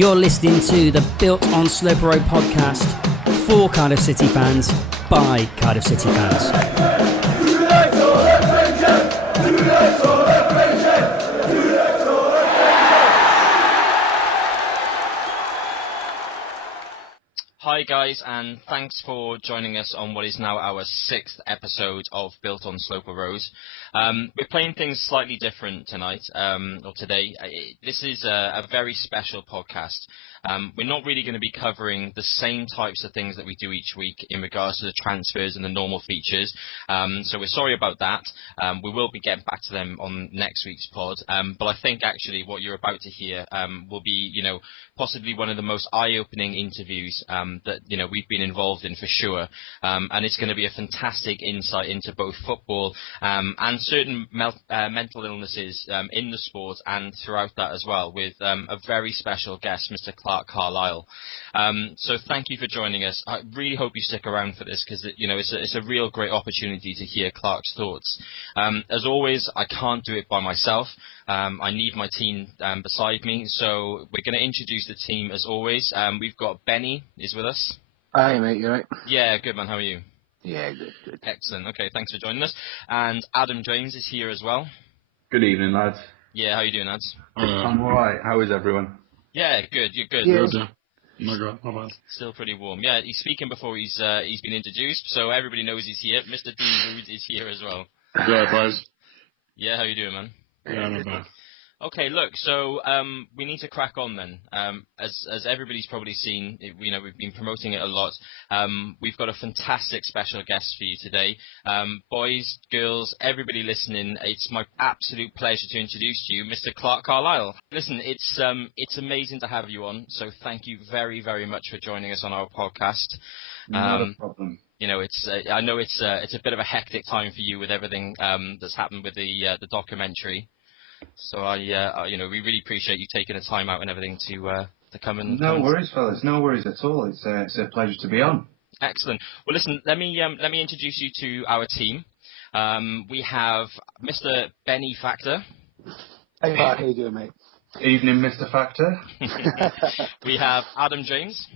You're listening to the Built on Slope Road podcast for Cardiff City fans by Cardiff City fans. Hi guys, and thanks for joining us on what is now our 6th episode of Built on Slope Road. We're playing things slightly different tonight, or today. This is a very special podcast. We're not really going to be covering the same types of things that we do each week in regards to the transfers and the normal features. So we're sorry about that. We will be getting back to them on next week's pod. But I think actually what you're about to hear will be, possibly one of the most eye-opening interviews that we've been involved in for sure. And it's going to be a fantastic insight into both football and certain mental illnesses in the sport and throughout that as well, with a very special guest, Mr. Clarke Carlisle. So thank you for joining us. I really hope you stick around for this because it's a real great opportunity to hear Clarke's thoughts. As always, I can't do it by myself. I need my team beside me, so we're going to introduce the team as always. We've got Benny is with us. Hi mate, you right? Yeah, good man. How are you? Yeah, good. Excellent. Okay, thanks for joining us. And Adam James is here as well. Good evening, lads. Yeah, how you doing, lads? I'm alright. How is everyone? Yeah, good. You're good. Yeah. Good. My God, my bad. Still pretty warm. Yeah, he's speaking before he's been introduced, so everybody knows he's here. Mr. Dean Rood is here as well. Yeah, guys. Yeah, how you doing, man? Yeah, not bad. Okay, look, so we need to crack on then. As everybody's probably seen, we've been promoting it a lot. We've got a fantastic special guest for you today. Boys, girls, everybody listening, it's my absolute pleasure to introduce to you, Mr. Clarke Carlisle. Listen, it's amazing to have you on, so thank you very, very much for joining us on our podcast. Not a problem. I know it's a bit of a hectic time for you with everything that's happened with the documentary. So we really appreciate you taking the time out and everything to come and. No worries, fellas. No worries at all. It's a pleasure to be on. Excellent. Well, listen. Let me introduce you to our team. We have Mr. Benny Factor. Hey Clarke, how you doing mate? Evening, Mr. Factor. We have Adam James.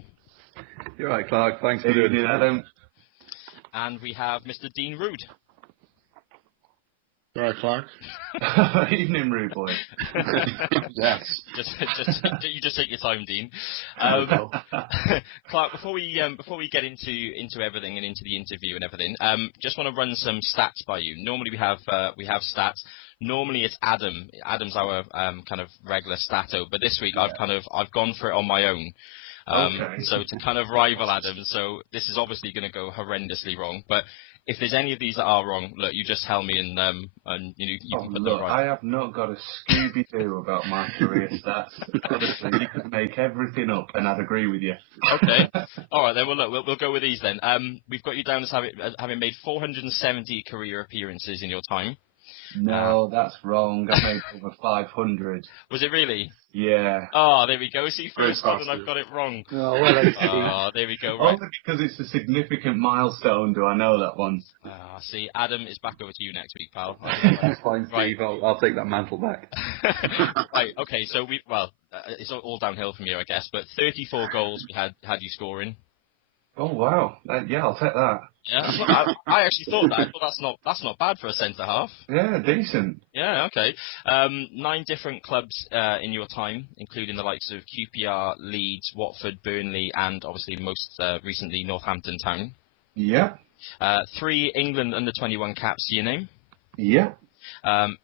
You're right, Clarke. Thanks for doing it, Adam. And we have Mr. Dean Rood. All right, Clarke. Evening, rude boy. Yes. You just take your time, Dean. Clarke, before we get into everything and into the interview and everything, just want to run some stats by you. Normally we have stats. Normally it's Adam. Adam's our kind of regular stato, but this week I've gone for it on my own. Okay. So to kind of rival Adam, so this is obviously going to go horrendously wrong, but if there's any of these that are wrong, look, you just tell me and you can put them right. I have not got a Scooby-Doo about my career stats. Honestly, you could make everything up and I'd agree with you. Okay. All right, then. Well, look, we'll go with these then. We've got you down as having made 470 career appearances in your time. No, that's wrong. I made over 500. Was it really? Yeah. Oh, there we go. See, first time and I've got it wrong. Oh, well, Oh, there we go. Right. Only because it's a significant milestone do I know that one. See, Adam is back over to you next week, pal. That's fine, Steve. Right. I'll take that mantle back. Right. Okay. So it's all downhill from here, I guess. But 34 goals we had you scoring. Oh wow! Yeah, I'll take that. Yeah, I actually thought that. I thought that's not bad for a centre half. Yeah, decent. Yeah, okay. 9 different clubs in your time, including the likes of QPR, Leeds, Watford, Burnley, and obviously most recently Northampton Town. Yeah. 3 England under-21 caps to your name. Yeah.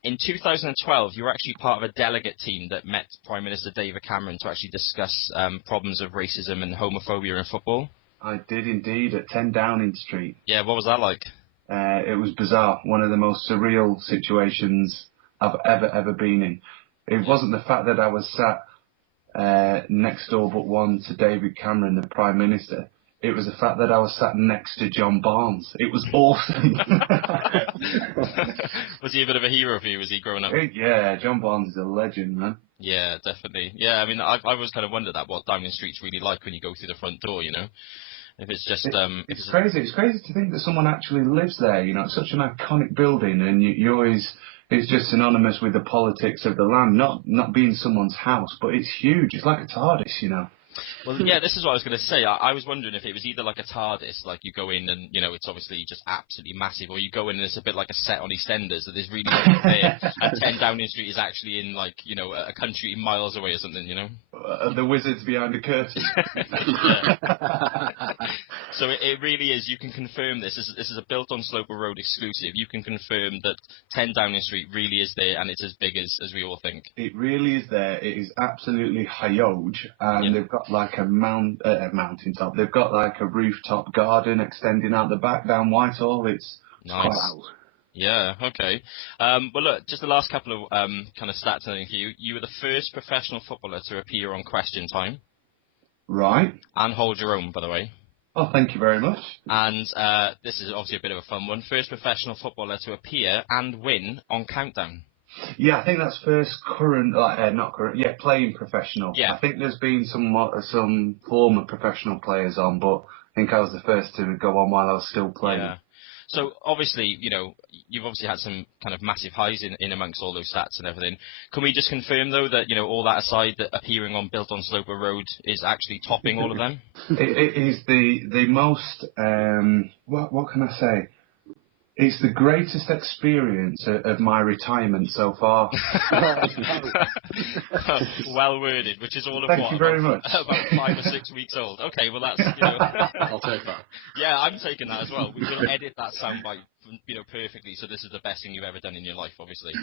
In 2012, you were actually part of a delegate team that met Prime Minister David Cameron to actually discuss problems of racism and homophobia in football. I did indeed, at 10 Downing Street. Yeah, what was that like? It was bizarre. One of the most surreal situations I've ever been in. It wasn't the fact that I was sat next door but one to David Cameron, the Prime Minister. It was the fact that I was sat next to John Barnes. It was awesome. Was he a bit of a hero for you? Was he growing up? Yeah, John Barnes is a legend, man. Yeah, definitely. Yeah, I mean, I've always kind of wondered what Downing Street's really like when you go through the front door, If it's just... It's crazy. It's crazy to think that someone actually lives there, It's such an iconic building, and you always... it's just synonymous with the politics of the land, not being someone's house, but it's huge. It's like a TARDIS, you know. Well, yeah, this is what I was going to say. I was wondering if it was either like a TARDIS, like you go in and, you know, it's obviously just absolutely massive, or you go in and it's a bit like a set on EastEnders, that there's really nothing there, and 10 Downing Street is actually in, like, you know, a country miles away or something, you know? The wizards behind the curtain. So it really is. You can confirm this. This is a Built on Sloper Road exclusive. You can confirm that 10 Downing Street really is there, and it's as big as we all think. It really is there. It is absolutely huge, and they've got like a mountaintop. They've got like a rooftop garden extending out the back down Whitehall. It's nice. Wow. Yeah, okay. Well, look, just the last couple of kind of stats I think for you. You were the first professional footballer to appear on Question Time. Right. And hold your own, by the way. Oh, thank you very much. And this is obviously a bit of a fun one. First professional footballer to appear and win on Countdown. Yeah, I think that's first current, not current, playing professional. Yeah. I think there's been some former professional players on, but I think I was the first to go on while I was still playing. Yeah. So obviously, you know, you've obviously had some kind of massive highs in amongst all those stats and everything. Can we just confirm, though, that, you know, all that aside, that appearing on Built on Sloper Road is actually topping all of them? It is the most, what can I say? It's the greatest experience of my retirement so far. Well worded, which is all of Thank you very much. About 5 or 6 weeks old. Okay, well that's, you know. I'll take that. Yeah, I'm taking that as well. We'll edit that soundbite, you know, perfectly. So this is the best thing you've ever done in your life, obviously.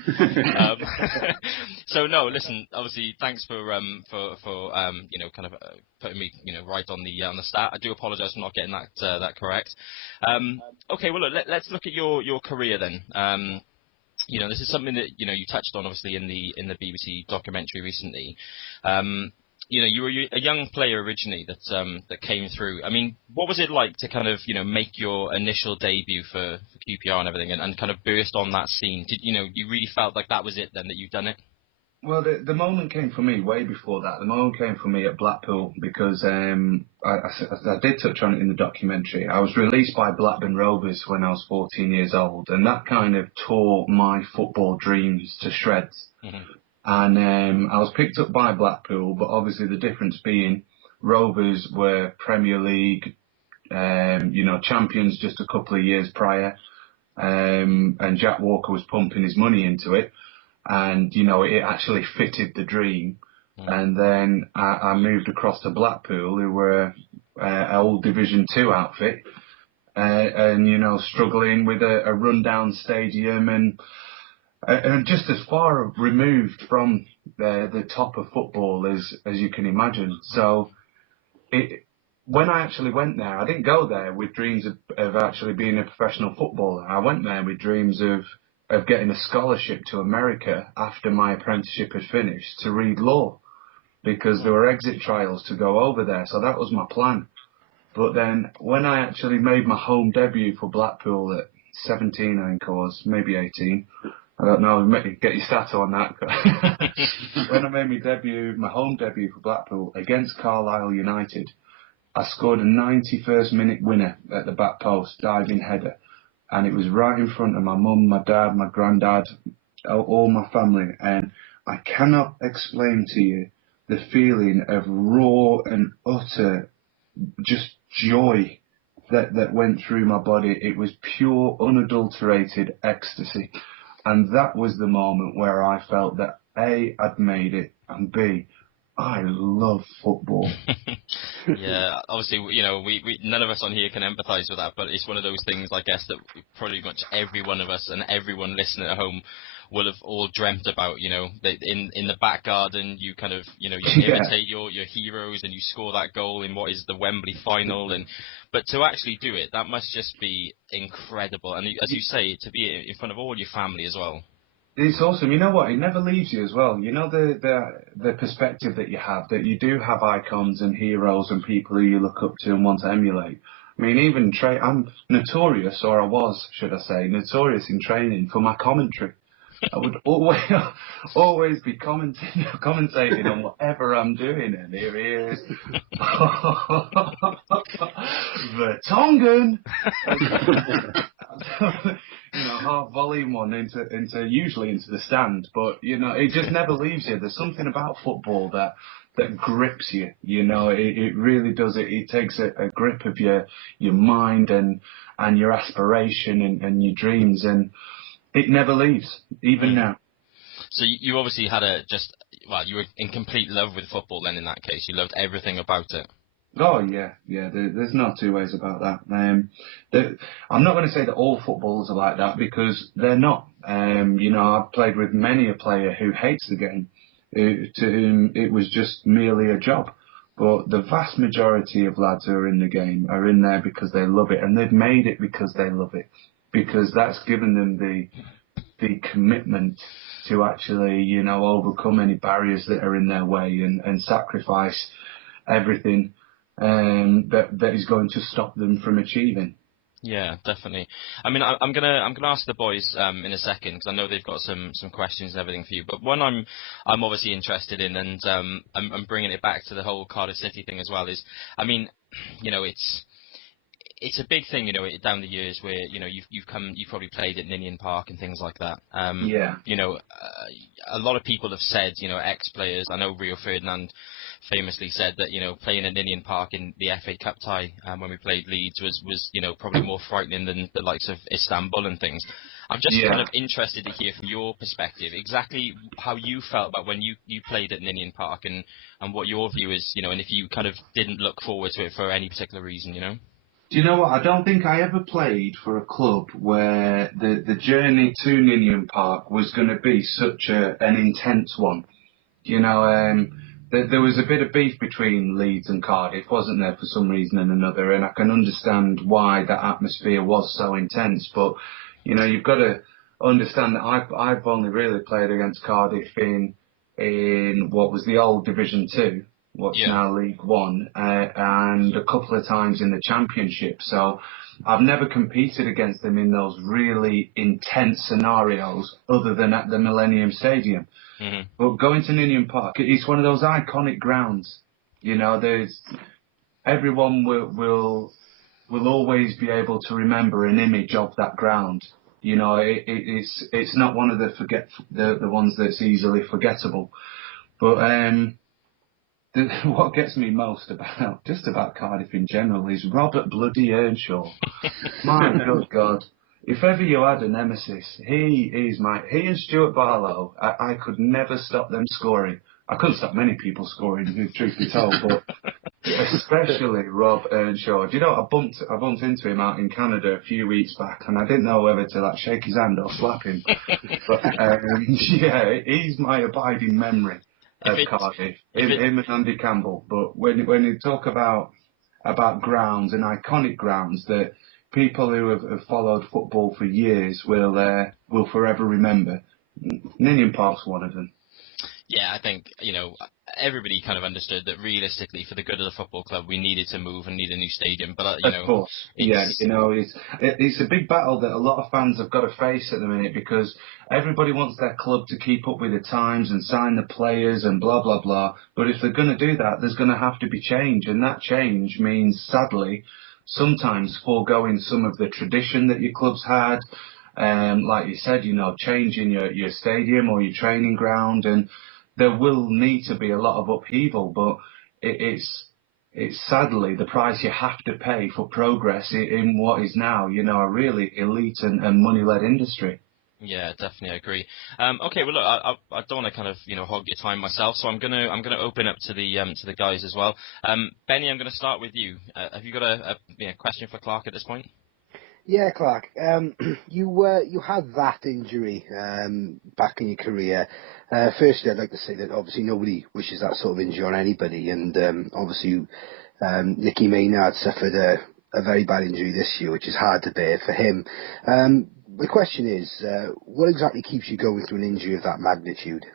So no, listen. Obviously, thanks for you know, kind of putting me, you know, right on the stat. I do apologise for not getting that correct. Okay, well look, let's look at your career then. You know, this is something that, you know, you touched on obviously in the BBC documentary recently. You know, you were a young player originally that came through. I mean, what was it like to kind of, you know, make your initial debut for QPR and everything, and kind of burst on that scene? Did you know, you really felt like that was it then, that you'd done it? Well, the moment came for me way before that. The moment came for me at Blackpool because I did touch on it in the documentary. I was released by Blackburn Rovers when I was 14 years old, and that kind of tore my football dreams to shreds. Mm-hmm. And I was picked up by Blackpool, but obviously the difference being Rovers were Premier League, you know, champions just a couple of years prior, and Jack Walker was pumping his money into it. And, you know, it actually fitted the dream. Mm. And then I moved across to Blackpool, who were an old Division 2 outfit, and, you know, struggling with a rundown stadium and just as far removed from the top of football as you can imagine. So when I actually went there, I didn't go there with dreams of actually being a professional footballer. I went there with dreams of getting a scholarship to America after my apprenticeship had finished to read law, because there were exit trials to go over there. So that was my plan. But then when I actually made my home debut for Blackpool at 17, I think I was, maybe 18, I don't know, get your stat on that. When I made my home debut for Blackpool against Carlisle United, I scored a 91st minute winner at the back post, diving header. And it was right in front of my mum, my dad, my granddad, all my family. And I cannot explain to you the feeling of raw and utter just joy that went through my body. It was pure, unadulterated ecstasy. And that was the moment where I felt that A, I'd made it, and B, I love football. Yeah, obviously, you know, we none of us on here can empathise with that, but it's one of those things, I guess, that pretty much every one of us and everyone listening at home will have all dreamt about. You know, in the back garden, you kind of, you know, you imitate your heroes and you score that goal in what is the Wembley final, but to actually do it, that must just be incredible. And as you say, to be in front of all your family as well. It's awesome. You know what? It never leaves you as well. You know the perspective that you have, that you do have icons and heroes and people who you look up to and want to emulate. I mean, even I'm notorious, or I was, should I say, notorious in training for my commentary. I would always be commentating on whatever I'm doing, and here he is, the Tongan. half volleying one usually into the stand. But it just never leaves you. There's something about football that grips you. It really does. It takes a grip of your mind and your aspiration and your dreams, and it never leaves, even now. So you obviously had you were in complete love with football then in that case. You loved everything about it. Oh, yeah. There's no two ways about that. I'm not going to say that all footballers are like that, because they're not. I've played with many a player who hates the game, to whom it was just merely a job. But the vast majority of lads who are in the game are in there because they love it, and they've made it because they love it, because that's given them the commitment to actually, overcome any barriers that are in their way and sacrifice everything that is going to stop them from achieving. Yeah, definitely. I mean, I'm gonna ask the boys in a second, because I know they've got some questions and everything for you. But one I'm obviously interested in, and I'm bringing it back to the whole Cardiff City thing as well. Is, I mean, it's a big thing, down the years where you've probably played at Ninian Park and things like that. Yeah. A lot of people have said, ex-players. I know Rio Ferdinand famously said that playing at Ninian Park in the FA Cup tie when we played Leeds was probably more frightening than the likes of Istanbul and things. I'm just kind of interested to hear from your perspective exactly how you felt about when you played at Ninian Park and what your view is, and if you kind of didn't look forward to it for any particular reason, Do you know what? I don't think I ever played for a club where the journey to Ninian Park was going to be such an intense one. There was a bit of beef between Leeds and Cardiff, wasn't there, for some reason and another, and I can understand why that atmosphere was so intense. But you've got to understand that I've only really played against Cardiff in what was the old Division 2. What's now League One, and a couple of times in the Championship. So I've never competed against them in those really intense scenarios other than at the Millennium Stadium. Mm-hmm. But going to Ninian Park, it's one of those iconic grounds. Everyone will always be able to remember an image of that ground. It's not one of the ones that's easily forgettable. But what gets me most about Cardiff in general is Robert bloody Earnshaw. My good God. If ever you had a nemesis, he and Stuart Barlow, I could never stop them scoring. I couldn't stop many people scoring, if truth be told, but especially Rob Earnshaw. Do you know, I bumped into him out in Canada a few weeks back, and I didn't know whether to shake his hand or slap him. But he's my abiding memory of Cardiff, him and Andy Campbell. But when you talk about grounds and iconic grounds that people who have followed football for years will forever remember, Ninian Park's one of them. Yeah, I think, everybody kind of understood that realistically, for the good of the football club, we needed to move and need a new stadium. But, Of course. It's a big battle that a lot of fans have got to face at the minute, because everybody wants their club to keep up with the times and sign the players and blah, blah, blah. But if they're going to do that, there's going to have to be change. And that change means, sadly, sometimes foregoing some of the tradition that your club's had. Like you said, changing your stadium or your training ground, and there will need to be a lot of upheaval, but it's sadly the price you have to pay for progress in what is now, a really elite and money-led industry. Yeah, definitely, I agree. Okay, well, look, I don't want to kind of hog your time myself, so I'm gonna open up to the guys as well. Benny, I'm gonna start with you. Have you got a question for Clarke at this point? Yeah, Clarke. You had that injury back in your career. Firstly, I'd like to say that obviously nobody wishes that sort of injury on anybody, and obviously Nicky Maynard suffered a very bad injury this year, which is hard to bear for him. The question is, what exactly keeps you going through an injury of that magnitude?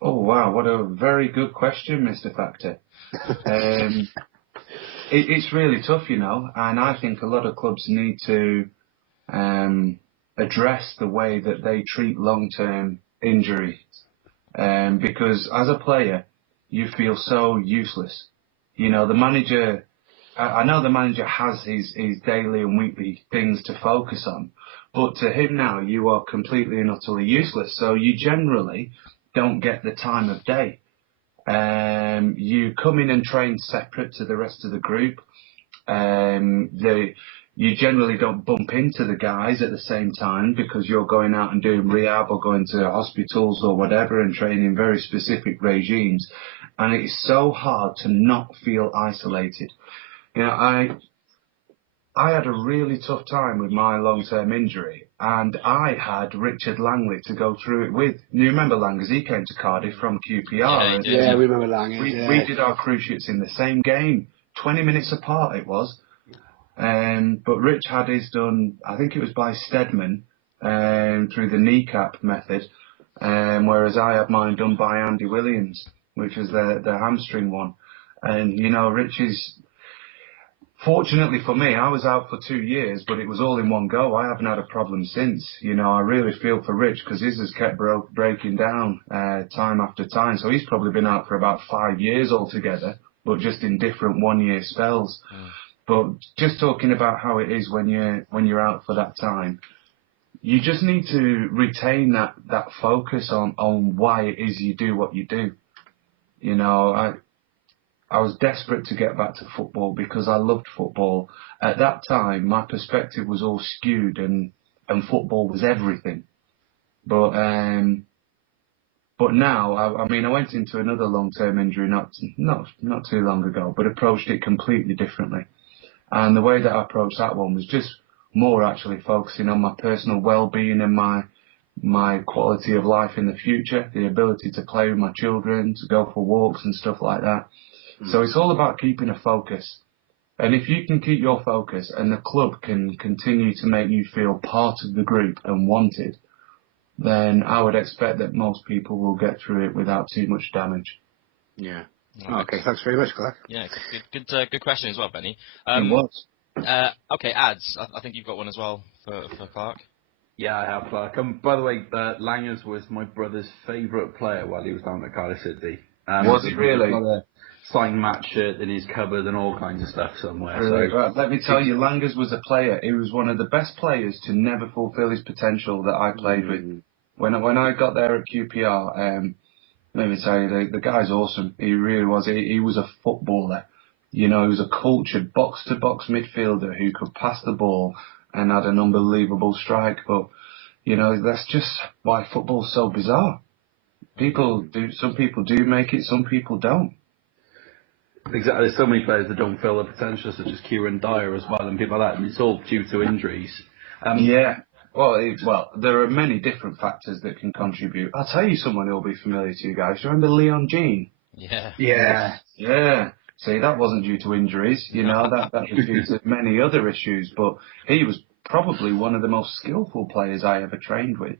Oh, wow, what a very good question, Mr. Factor. It's really tough, and I think a lot of clubs need to address the way that they treat long-term injuries, because as a player, you feel so useless. The manager I know the manager has his daily and weekly things to focus on, but to him now, you are completely and utterly useless. So you generally don't get the time of day. You come in and train separate to the rest of the group. You generally don't bump into the guys at the same time because you're going out and doing rehab or going to hospitals or whatever and training very specific regimes. And it's so hard to not feel isolated. You know, I had a really tough time with my long-term injury, and I had Richard Langley to go through it with. You remember Lang, as he came to Cardiff from QPR. Yeah, we remember Lang. We did our cruciates in the same game, 20 minutes apart it was. But Rich had his done, I think it was by Stedman, through the kneecap method, whereas I had mine done by Andy Williams, which was the hamstring one. And, you know, Rich is... Fortunately for me, I was out for 2 years, but it was all in one go. I haven't had a problem since. You know, I really feel for Rich because his has kept breaking down time after time. So he's probably been out for about 5 years altogether, but just in different 1-year spells. But just talking about how it is when you're out for that time, you just need to retain that focus on why it is you do what you do. You know, I was desperate to get back to football because I loved football. At that time, my perspective was all skewed and football was everything. But now, I mean, I went into another long-term injury not too long ago, but approached it completely differently. And the way that I approached that one was just more actually focusing on my personal well-being and my quality of life in the future, the ability to play with my children, to go for walks and stuff like that. So it's all about keeping a focus. And if you can keep your focus and the club can continue to make you feel part of the group and wanted, then I would expect that most people will get through it without too much damage. Yeah. Right. Okay, thanks very much, Clarke. Yeah, good question as well, Benny. It was. Okay, ads. I think you've got one as well for Clarke. Yeah, I have, Clarke. By the way, Langers was my brother's favourite player while he was down at Carlisle City. Was he really? He's got a signed match shirt in his cupboard and all kinds of stuff somewhere. Really? So. Right, let me tell you, Langers was a player. He was one of the best players to never fulfil his potential that I played with. When I got there at QPR, let me tell you, the guy's awesome. He really was. He was a footballer. You know, he was a cultured box-to-box midfielder who could pass the ball and had an unbelievable strike. But, you know, that's just why football's so bizarre. Some people do make it, some people don't. Exactly. There's so many players that don't fill their potential, such as Kieran Dyer as well, and people like that. And it's all due to injuries. Yeah. Well, there are many different factors that can contribute. I'll tell you someone who'll be familiar to you guys. You remember Leon Jean? Yeah. Yeah. See, that wasn't due to injuries. You know, that was due to many other issues. But he was probably one of the most skillful players I ever trained with.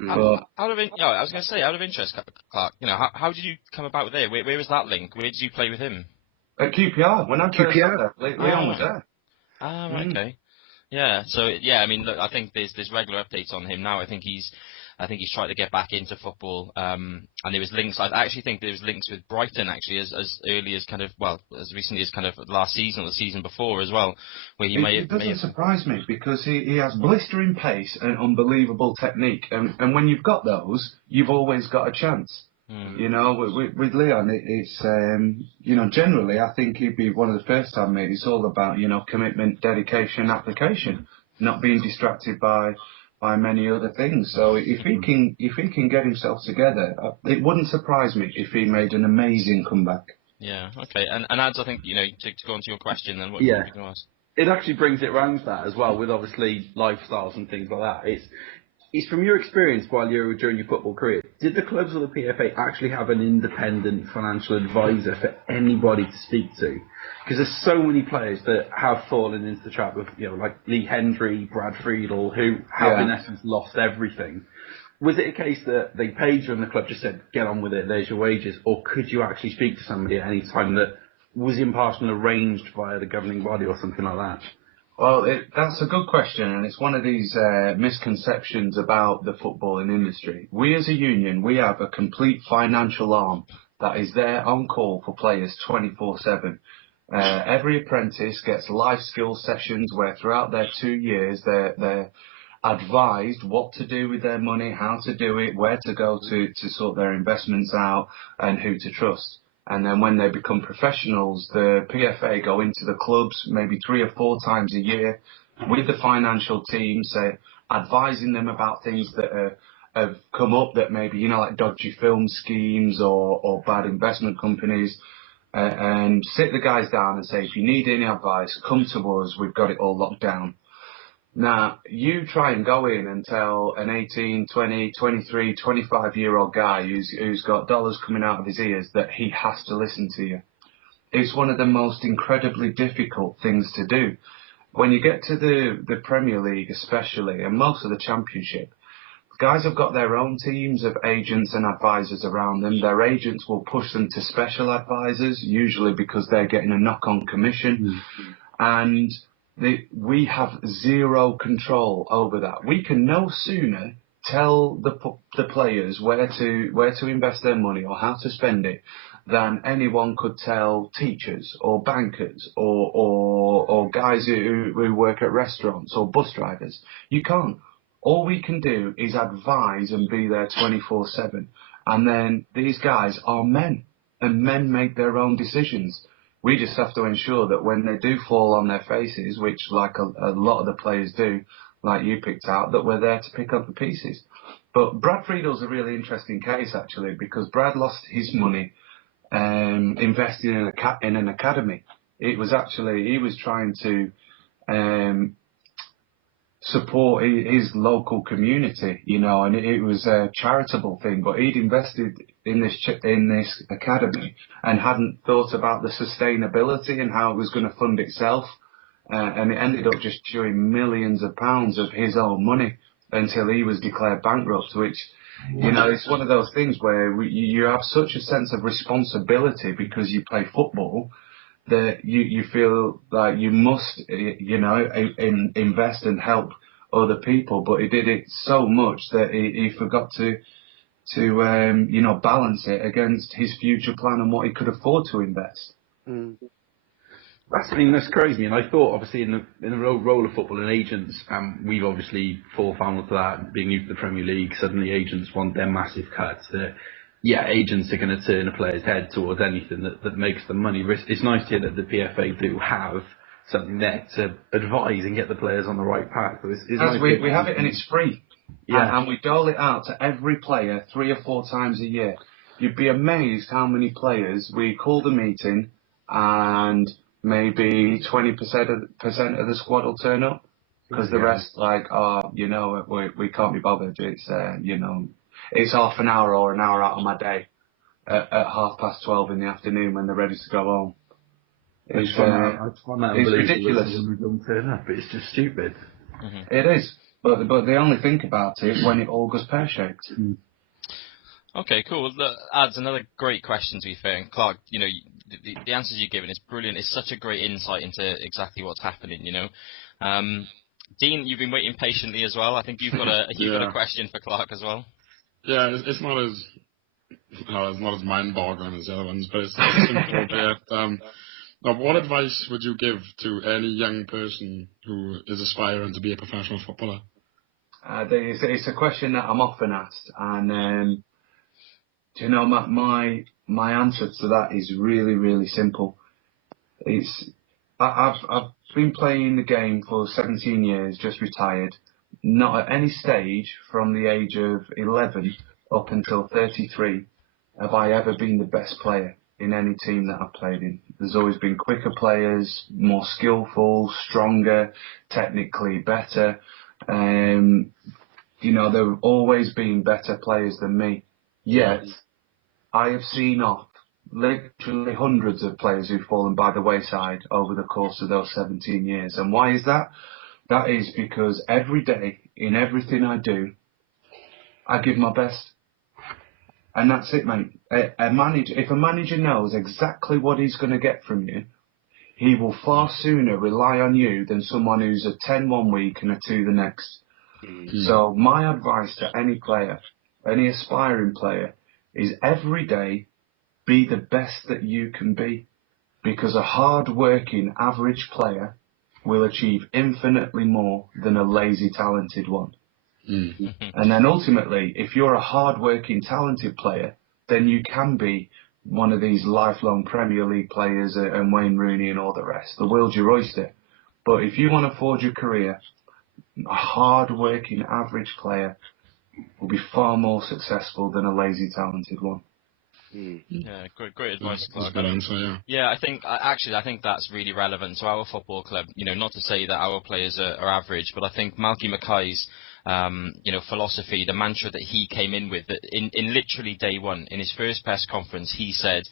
I was going to say, out of interest, Clarke, you know, how did you come about there? Where was that link? Where did you play with him? At QPR. When I first got there, Leon was there. Ah, right, okay. Yeah, so, yeah, I mean, look, I think there's regular updates on him now. I think he's tried to get back into football, and there was links. I actually think there was links with Brighton, actually, as early as as recently as kind of last season or the season before as well, where he It doesn't surprise me because he has blistering pace and unbelievable technique, and when you've got those, you've always got a chance. You know, with Leon, it's you know, generally I think he'd be one of the first time mate. It's all about, you know, commitment, dedication, application, not being distracted by many other things. So if he can get himself together, it wouldn't surprise me if he made an amazing comeback. Yeah. Okay. And Ads, I think, you know, to go on to your question, then what you can ask. It actually brings it round to that as well, with obviously lifestyles and things like that. It's from your experience while you were during your football career, did the clubs or the PFA actually have an independent financial advisor for anybody to speak to? Because there's so many players that have fallen into the trap of, you know, like Lee Hendry, Brad Friedel, who have in essence lost everything. Was it a case that they paid you and the club just said, get on with it, there's your wages? Or could you actually speak to somebody at any time that was impartial and arranged via the governing body or something like that? Well, that's a good question, and it's one of these misconceptions about the footballing industry. We as a union, we have a complete financial arm that is there on call for players 24/7. Every apprentice gets life skills sessions where throughout their 2 years they're advised what to do with their money, how to do it, where to go to sort their investments out, and who to trust. And then when they become professionals, the PFA go into the clubs maybe 3 or 4 times a year with the financial team, advising them about things that have come up that maybe, like dodgy film schemes or bad investment companies, and sit the guys down and say, if you need any advice, come to us, we've got it all locked down. Now, you try and go in and tell an 18, 20, 23, 25-year-old guy who's got dollars coming out of his ears that he has to listen to you. It's one of the most incredibly difficult things to do. When you get to the Premier League especially, and most of the Championship, guys have got their own teams of agents and advisors around them. Their agents will push them to special advisors, usually because they're getting a knock-on commission. And we have zero control over that. We can no sooner tell the players where to invest their money or how to spend it than anyone could tell teachers or bankers or guys who work at restaurants or bus drivers. You can't. All we can do is advise and be there 24/7. And then these guys are men, and men make their own decisions. We just have to ensure that when they do fall on their faces, which like a lot of the players do, like you picked out, that we're there to pick up the pieces. But Brad Friedel's a really interesting case, actually, because Brad lost his money investing in an academy. It was actually, he was trying to support his local community, and it was a charitable thing, but he'd invested in this academy and hadn't thought about the sustainability and how it was going to fund itself, and it ended up just chewing millions of pounds of his own money until he was declared bankrupt, which, it's one of those things where you have such a sense of responsibility because you play football that you feel like you must, invest and help other people. But he did it so much that he forgot to balance it against his future plan and what he could afford to invest. That's crazy. And I thought, obviously, in the role of football and agents, we've obviously fallen foul to that, being new to the Premier League. Suddenly agents want their massive cuts. Agents are going to turn a player's head towards anything that makes them money. It's nice to hear that the PFA do have something there to advise and get the players on the right path. We have it and it's free. Yeah. And we dole it out to every player 3 or 4 times a year. You'd be amazed how many players we called a meeting and maybe 20% of the squad will turn up because the rest we can't be bothered. It's it's half an hour or an hour out of my day at 12:30 in the afternoon when they're ready to go home. It's ridiculous. When we don't turn up, it's just stupid. Mm-hmm. It is, but they only think about it when it all goes pear-shaped. Okay, cool. That adds another great question, to be fair. And Clarke, the answers you've given is brilliant. It's such a great insight into exactly what's happening, Dean, you've been waiting patiently as well. I think you've got a question for Clarke as well. Yeah, it's not as mind-boggling as the other ones, but it's simple. Now, what advice would you give to any young person who is aspiring to be a professional footballer? It's a question that I'm often asked, and my answer to that is really, really simple. I've been playing the game for 17 years, just retired. Not at any stage from the age of 11 up until 33 have I ever been the best player in any team that I've played in. There's always been quicker players, more skillful, stronger, technically better. There have always been better players than me. Yet, I have seen off literally hundreds of players who've fallen by the wayside over the course of those 17 years. And why is that? That is because every day, in everything I do, I give my best. And that's it, mate. If a manager knows exactly what he's going to get from you, he will far sooner rely on you than someone who's a 10 one week and a 2 the next. Mm-hmm. So my advice to any player, any aspiring player, is every day be the best that you can be. because a hard-working average player will achieve infinitely more than a lazy talented one. And then ultimately, if you're a hard-working talented player, then you can be one of these lifelong Premier League players and Wayne Rooney and all the rest. The world's your oyster. But if you want to forge a career, a hard-working average player will be far more successful than a lazy talented one. Yeah, great advice, Clarke. That's a good answer, yeah. Yeah, I think that's really relevant to our football club. Not to say that our players are average, but I think Malky Mackay's, philosophy, the mantra that he came in with, that in literally day one, in his first press conference, he said,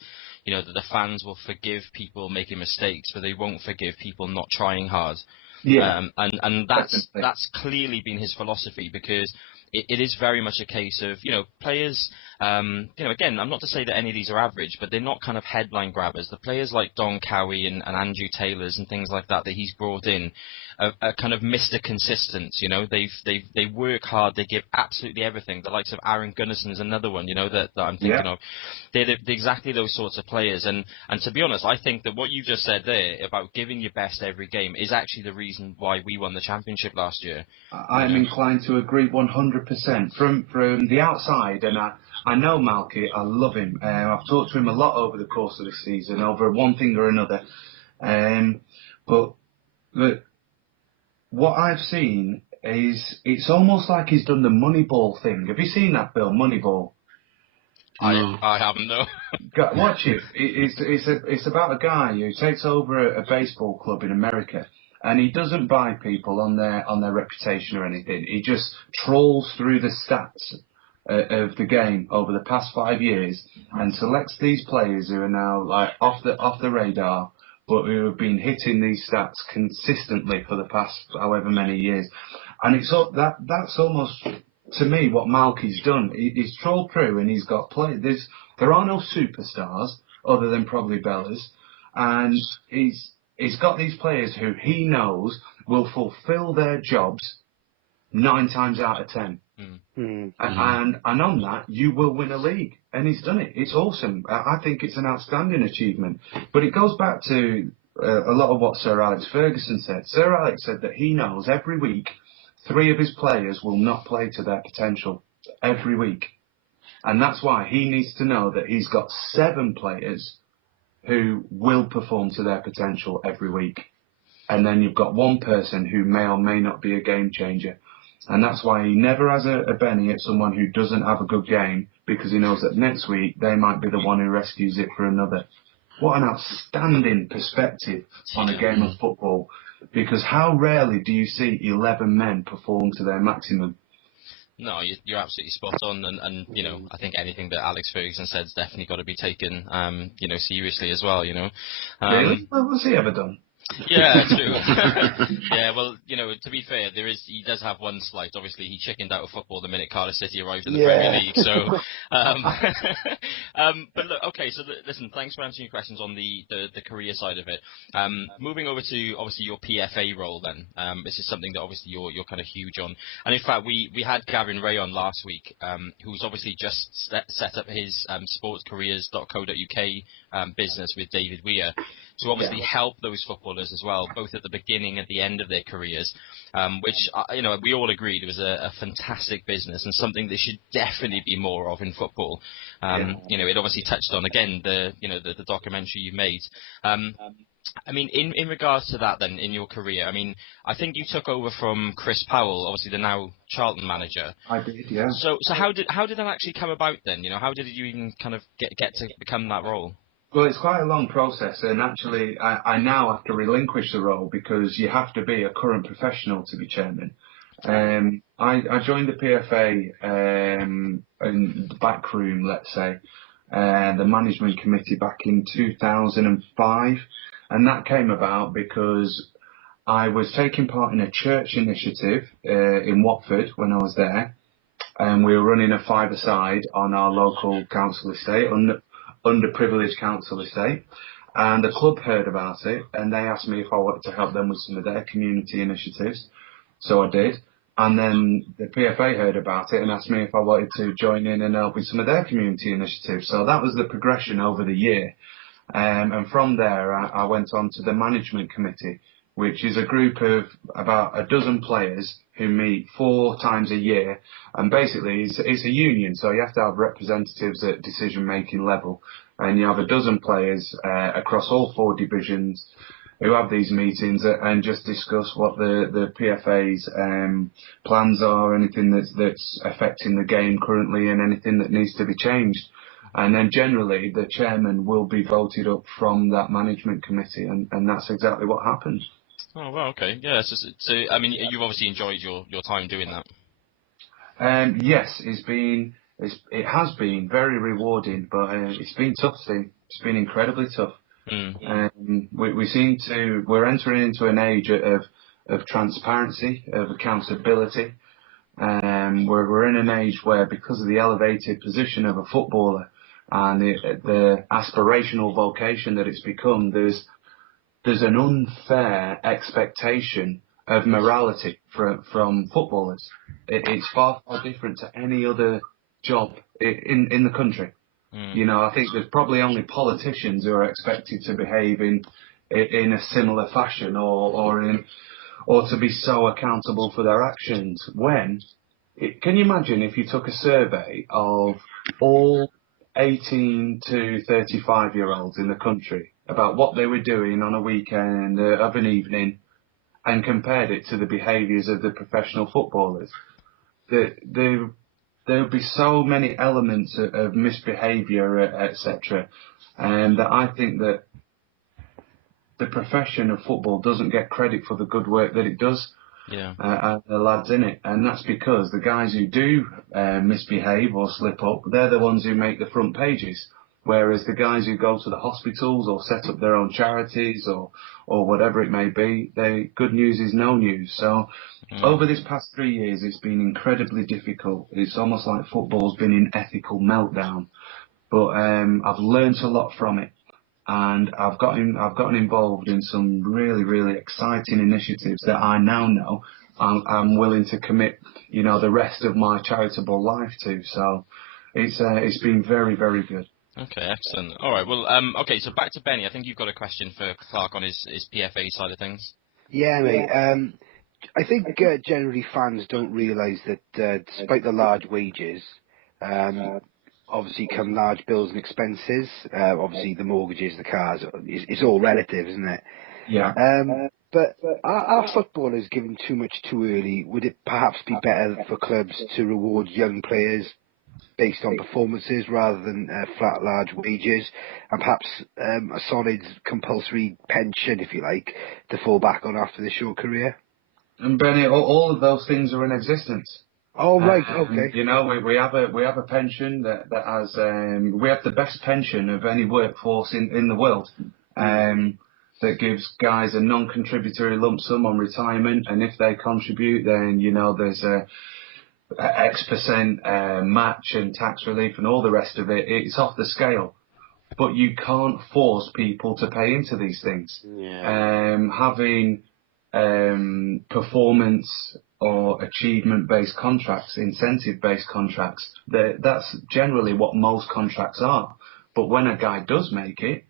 that the fans will forgive people making mistakes, but they won't forgive people not trying hard. Yeah. And that's clearly been his philosophy, because it is very much a case of, players, again, I'm not to say that any of these are average, but they're not kind of headline grabbers. The players like Don Cowie and Andrew Taylors and things like that he's brought in are kind of Mr. Consistent, they work hard, they give absolutely everything. The likes of Aaron Gunnarsson is another one, that I'm thinking of. They're exactly those sorts of players. And to be honest, I think that what you just said there about giving your best every game is actually the reason why we won the championship last year. I'm inclined to agree 100%. From the outside, and I know Malky, I love him. I've talked to him a lot over the course of the season, over one thing or another. But look, what I've seen is it's almost like he's done the Moneyball thing. Have you seen that, Bill? Moneyball. I haven't, no. Watch it. It's about a guy who takes over a baseball club in America, and he doesn't buy people on their reputation or anything. He just trawls through the stats of the game over the past 5 years and selects these players who are now like off the radar, but who have been hitting these stats consistently for the past however many years. And that's almost, to me, what Malky's done. He's trawled through and he's got players. There are no superstars other than probably Bellas, and he's got these players who he knows will fulfil their jobs 9 times out of 10. And on that, you will win a league. And he's done it. It's awesome. I think it's an outstanding achievement. But it goes back to a lot of what Sir Alex Ferguson said. Sir Alex said that he knows every week 3 of his players will not play to their potential. Every week. And that's why he needs to know that he's got 7 players who will perform to their potential every week. And then you've got 1 person who may or may not be a game changer. And that's why he never has a Benny at someone who doesn't have a good game, because he knows that next week they might be the one who rescues it for another. What an outstanding perspective on a game of football, because how rarely do you see 11 men perform to their maximum? No, you're absolutely spot on, and I think anything that Alex Ferguson said's definitely got to be taken, seriously as well, Really? Well, what's he ever done? Yeah, true. Yeah, well, to be fair, he does have one slight. Obviously, he chickened out of football the minute Cardiff City arrived in the Premier League. So, but look, okay. So listen, thanks for answering your questions on the career side of it. Moving over to obviously your PFA role, then this is something that obviously you're kind of huge on. And in fact, we had Gavin Ray on last week, who's obviously just set up his sportscareers.co.uk business with David Weir to obviously help those footballers as well, both at the beginning and at the end of their careers, which, we all agreed was a fantastic business and something there should definitely be more of in football. It obviously touched on, again, the documentary you made. I mean, in regards to that then, in your career, I mean, I think you took over from Chris Powell, obviously the now Charlton manager. I did, yeah. So how did that actually come about then? How did you even kind of get to become that role? Well, it's quite a long process, and actually I now have to relinquish the role because you have to be a current professional to be chairman. I joined the PFA in the back room, let's say, the management committee back in 2005, and that came about because I was taking part in a church initiative in Watford when I was there, and we were running a 5-a-side on our local council estate, underprivileged council estate, and the club heard about it and they asked me if I wanted to help them with some of their community initiatives, so I did. And then the PFA heard about it and asked me if I wanted to join in and help with some of their community initiatives, so that was the progression over the year. And from there, I went on to the management committee, which is a group of about a dozen players who meet 4 times a year. And basically, it's a union, so you have to have representatives at decision-making level. And you have a dozen players across all 4 divisions who have these meetings and just discuss what the PFA's plans are, anything that's affecting the game currently, and anything that needs to be changed. And then generally, the chairman will be voted up from that management committee, and that's exactly what happened. Oh, well, okay. Yeah, so I mean, you've obviously enjoyed your time doing that. Yes, it has been very rewarding, but it's been tough, Steve. It's been incredibly tough. We're entering into an age of transparency, of accountability. We're in an age where, because of the elevated position of a footballer and the aspirational vocation that it's become, there's an unfair expectation of morality from footballers. It's far different to any other job in the country. You know, I think there's probably only politicians who are expected to behave in a similar fashion or to be so accountable for their actions. Can you imagine if you took a survey of all 18 to 35-year-olds in the country about what they were doing on a weekend of an evening and compared it to the behaviours of the professional footballers? There would be so many elements of misbehaviour, etc., and that I think that the profession of football doesn't get credit for the good work that it does. Yeah. The lads in it, and that's because the guys who do misbehave or slip up, they're the ones who make the front pages, whereas the guys who go to the hospitals or set up their own charities or whatever it may be, good news is no news. So over this past 3 years, it's been incredibly difficult. It's almost like football's been in ethical meltdown, but I've learnt a lot from it. And I've gotten involved in some really, really exciting initiatives that I now know I'm willing to commit, the rest of my charitable life to. So it's been very, very good. Okay, excellent. All right, well, okay, so back to Benny. I think you've got a question for Clarke on his PFA side of things. Yeah, mate. I think generally fans don't realise that despite the large wages, obviously come large bills and expenses. Obviously the mortgages, the cars, it's all relative, isn't it? Yeah. But are footballers given too much too early? Would it perhaps be better for clubs to reward young players based on performances rather than flat large wages, and perhaps a solid compulsory pension, if you like, to fall back on after the short career? And Benny, all of those things are in existence. Oh, right, okay. We have a pension that has we have the best pension of any workforce in the world. That gives guys a non-contributory lump sum on retirement, and if they contribute, then there's a X% match and tax relief and all the rest of it. It's off the scale, but you can't force people to pay into these things. Yeah. Having performance or achievement-based contracts, incentive-based contracts, that's generally what most contracts are. But when a guy does make it,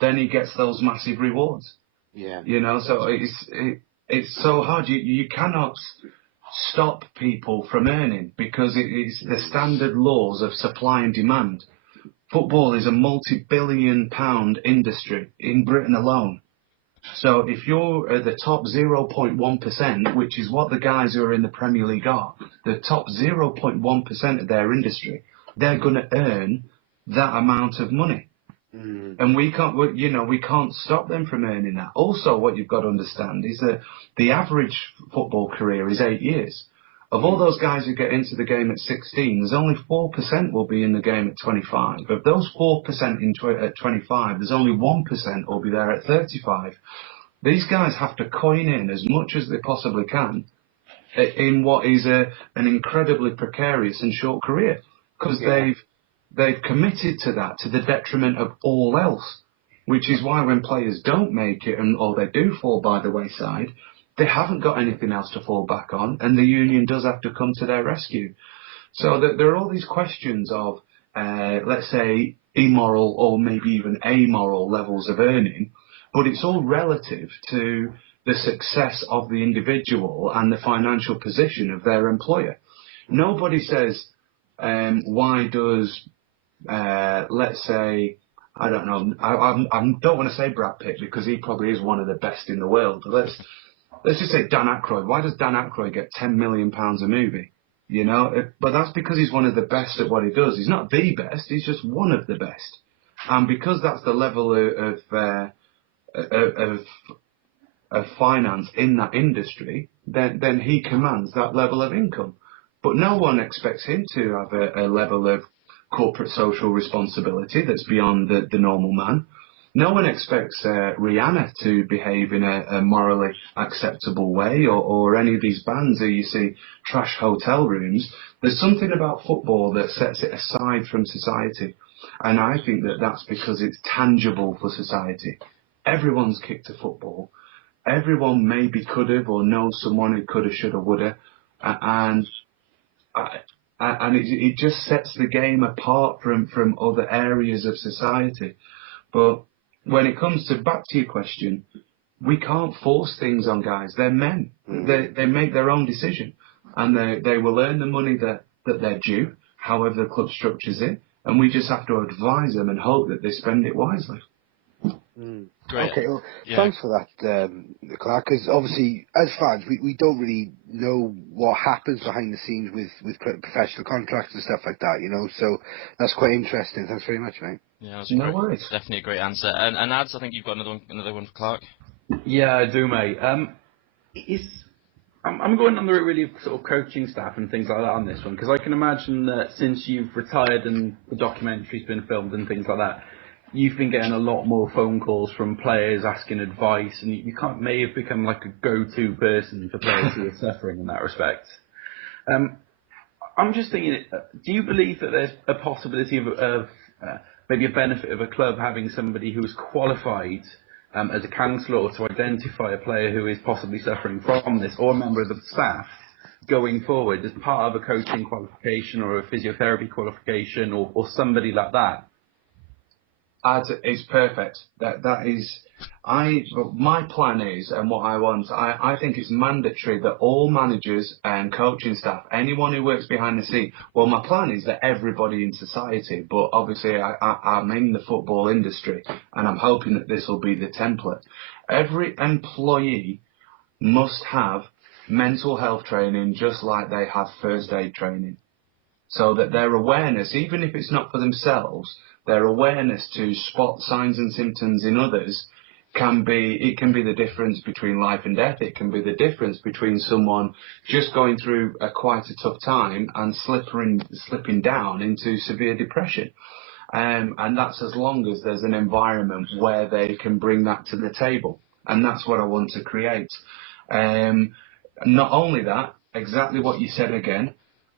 then he gets those massive rewards. Yeah. So it's so hard. You cannot stop people from earning because it is the standard laws of supply and demand. Football is a multi-billion pound industry in Britain alone. So if you're at the top 0.1%, which is what the guys who are in the Premier League are, the top 0.1% of their industry, they're going to earn that amount of money. And we can't stop them from earning that. Also, what you've got to understand is that the average football career is 8 years. Of all those guys who get into the game at 16, there's only 4% will be in the game at 25. Of those 4% at 25, there's only 1% will be there at 35. These guys have to coin in as much as they possibly can in what is an incredibly precarious and short career, because they've committed to that to the detriment of all else, which is why when players don't make it or they do fall by the wayside, they haven't got anything else to fall back on, and the union does have to come to their rescue. So there are all these questions of, let's say, immoral or maybe even amoral levels of earning, but it's all relative to the success of the individual and the financial position of their employer. Nobody says, why does, let's say, I don't know, I don't want to say Brad Pitt because he probably is one of the best in the world. Let's just say Dan Aykroyd. Why does Dan Aykroyd get £10 million a movie? You know, but that's because he's one of the best at what he does. He's not the best, he's just one of the best. And because that's the level of finance in that industry, then he commands that level of income. But no one expects him to have a level of corporate social responsibility that's beyond the normal man. No one expects Rihanna to behave in a morally acceptable way, or any of these bands who you see trash hotel rooms. There's something about football that sets it aside from society. And I think that that's because it's tangible for society. Everyone's kicked a football. Everyone maybe could have or knows someone who could have, should have, would have. And it just sets the game apart from other areas of society. But when it comes to, back to your question, we can't force things on guys. They're men. They make their own decision. And they will earn the money that they're due, however the club structures it. And we just have to advise them and hope that they spend it wisely. Great. Okay, well, thanks for that, Clarke, because obviously, as fans, we don't really know what happens behind the scenes with professional contracts and stuff like that, you know, so that's quite interesting. Thanks very much, mate. Yeah, that's No great. worries. Definitely a great answer. And Ads, I think you've got another one for Clarke. Yeah, I do, mate. I'm going on the route really of sort of coaching staff and things like that on this one, because I can imagine that since you've retired and the documentary's been filmed and things like that, you've been getting a lot more phone calls from players asking advice, and you may have become like a go-to person for players who are suffering in that respect. I'm just thinking, do you believe that there's a possibility of maybe a benefit of a club having somebody who is qualified as a counsellor to identify a player who is possibly suffering from this, or a member of the staff going forward as part of a coaching qualification or a physiotherapy qualification or somebody like that? It's perfect. That is, my plan is, and what I want, I think it's mandatory that all managers and coaching staff, anyone who works behind the scene, well, my plan is that everybody in society, but obviously I'm in the football industry, and I'm hoping that this will be the template. Every employee must have mental health training just like they have first aid training, so that their awareness, even if it's not for themselves, their awareness to spot signs and symptoms in others can be the difference between life and death. It can be the difference between someone just going through quite a tough time and slipping down into severe depression. And that's as long as there's an environment where they can bring that to the table. And that's what I want to create. Not only that, exactly what you said again,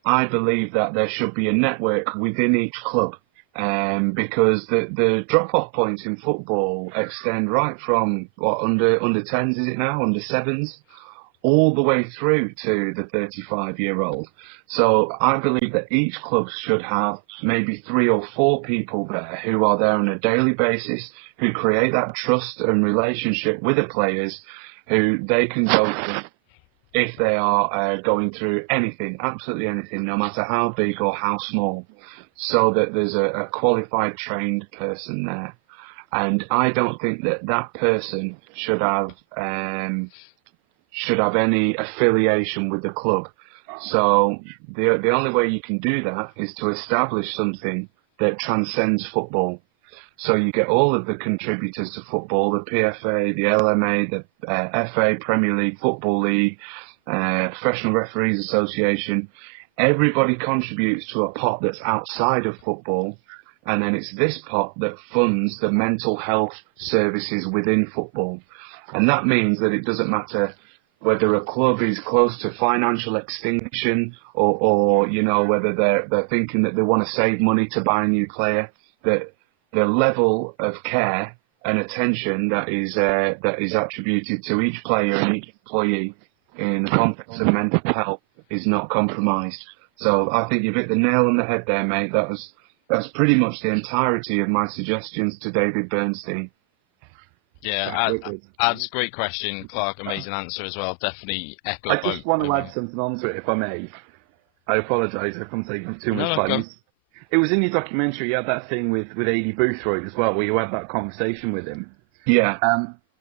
I believe that there should be a network within each club. Because the drop-off points in football extend right from under 10s, is it now, under 7s, all the way through to the 35-year-old. So I believe that each club should have maybe 3 or 4 people there who are there on a daily basis, who create that trust and relationship with the players, who they can go to if they are going through anything, absolutely anything, no matter how big or how small, so that there's a qualified, trained person there. And I don't think that person should have any affiliation with the club. So the only way you can do that is to establish something that transcends football. So you get all of the contributors to football, the PFA, the LMA, the FA, Premier League, Football League, Professional Referees Association. Everybody contributes to a pot that's outside of football, and then it's this pot that funds the mental health services within football. And that means that it doesn't matter whether a club is close to financial extinction or you know, whether they're thinking that they want to save money to buy a new player, that the level of care and attention that is attributed to each player and each employee in the context of mental health is not compromised. So I think you've hit the nail on the head there, mate. That was That's pretty much the entirety of my suggestions to David Bernstein. Yeah, Ad's great question, Clarke. Amazing answer as well. Definitely echo. I just want to add something onto it, if I may. I apologise if I'm taking too much time. Go. It was in your documentary. You had that thing with AD Boothroyd as well, where you had that conversation with him. Yeah.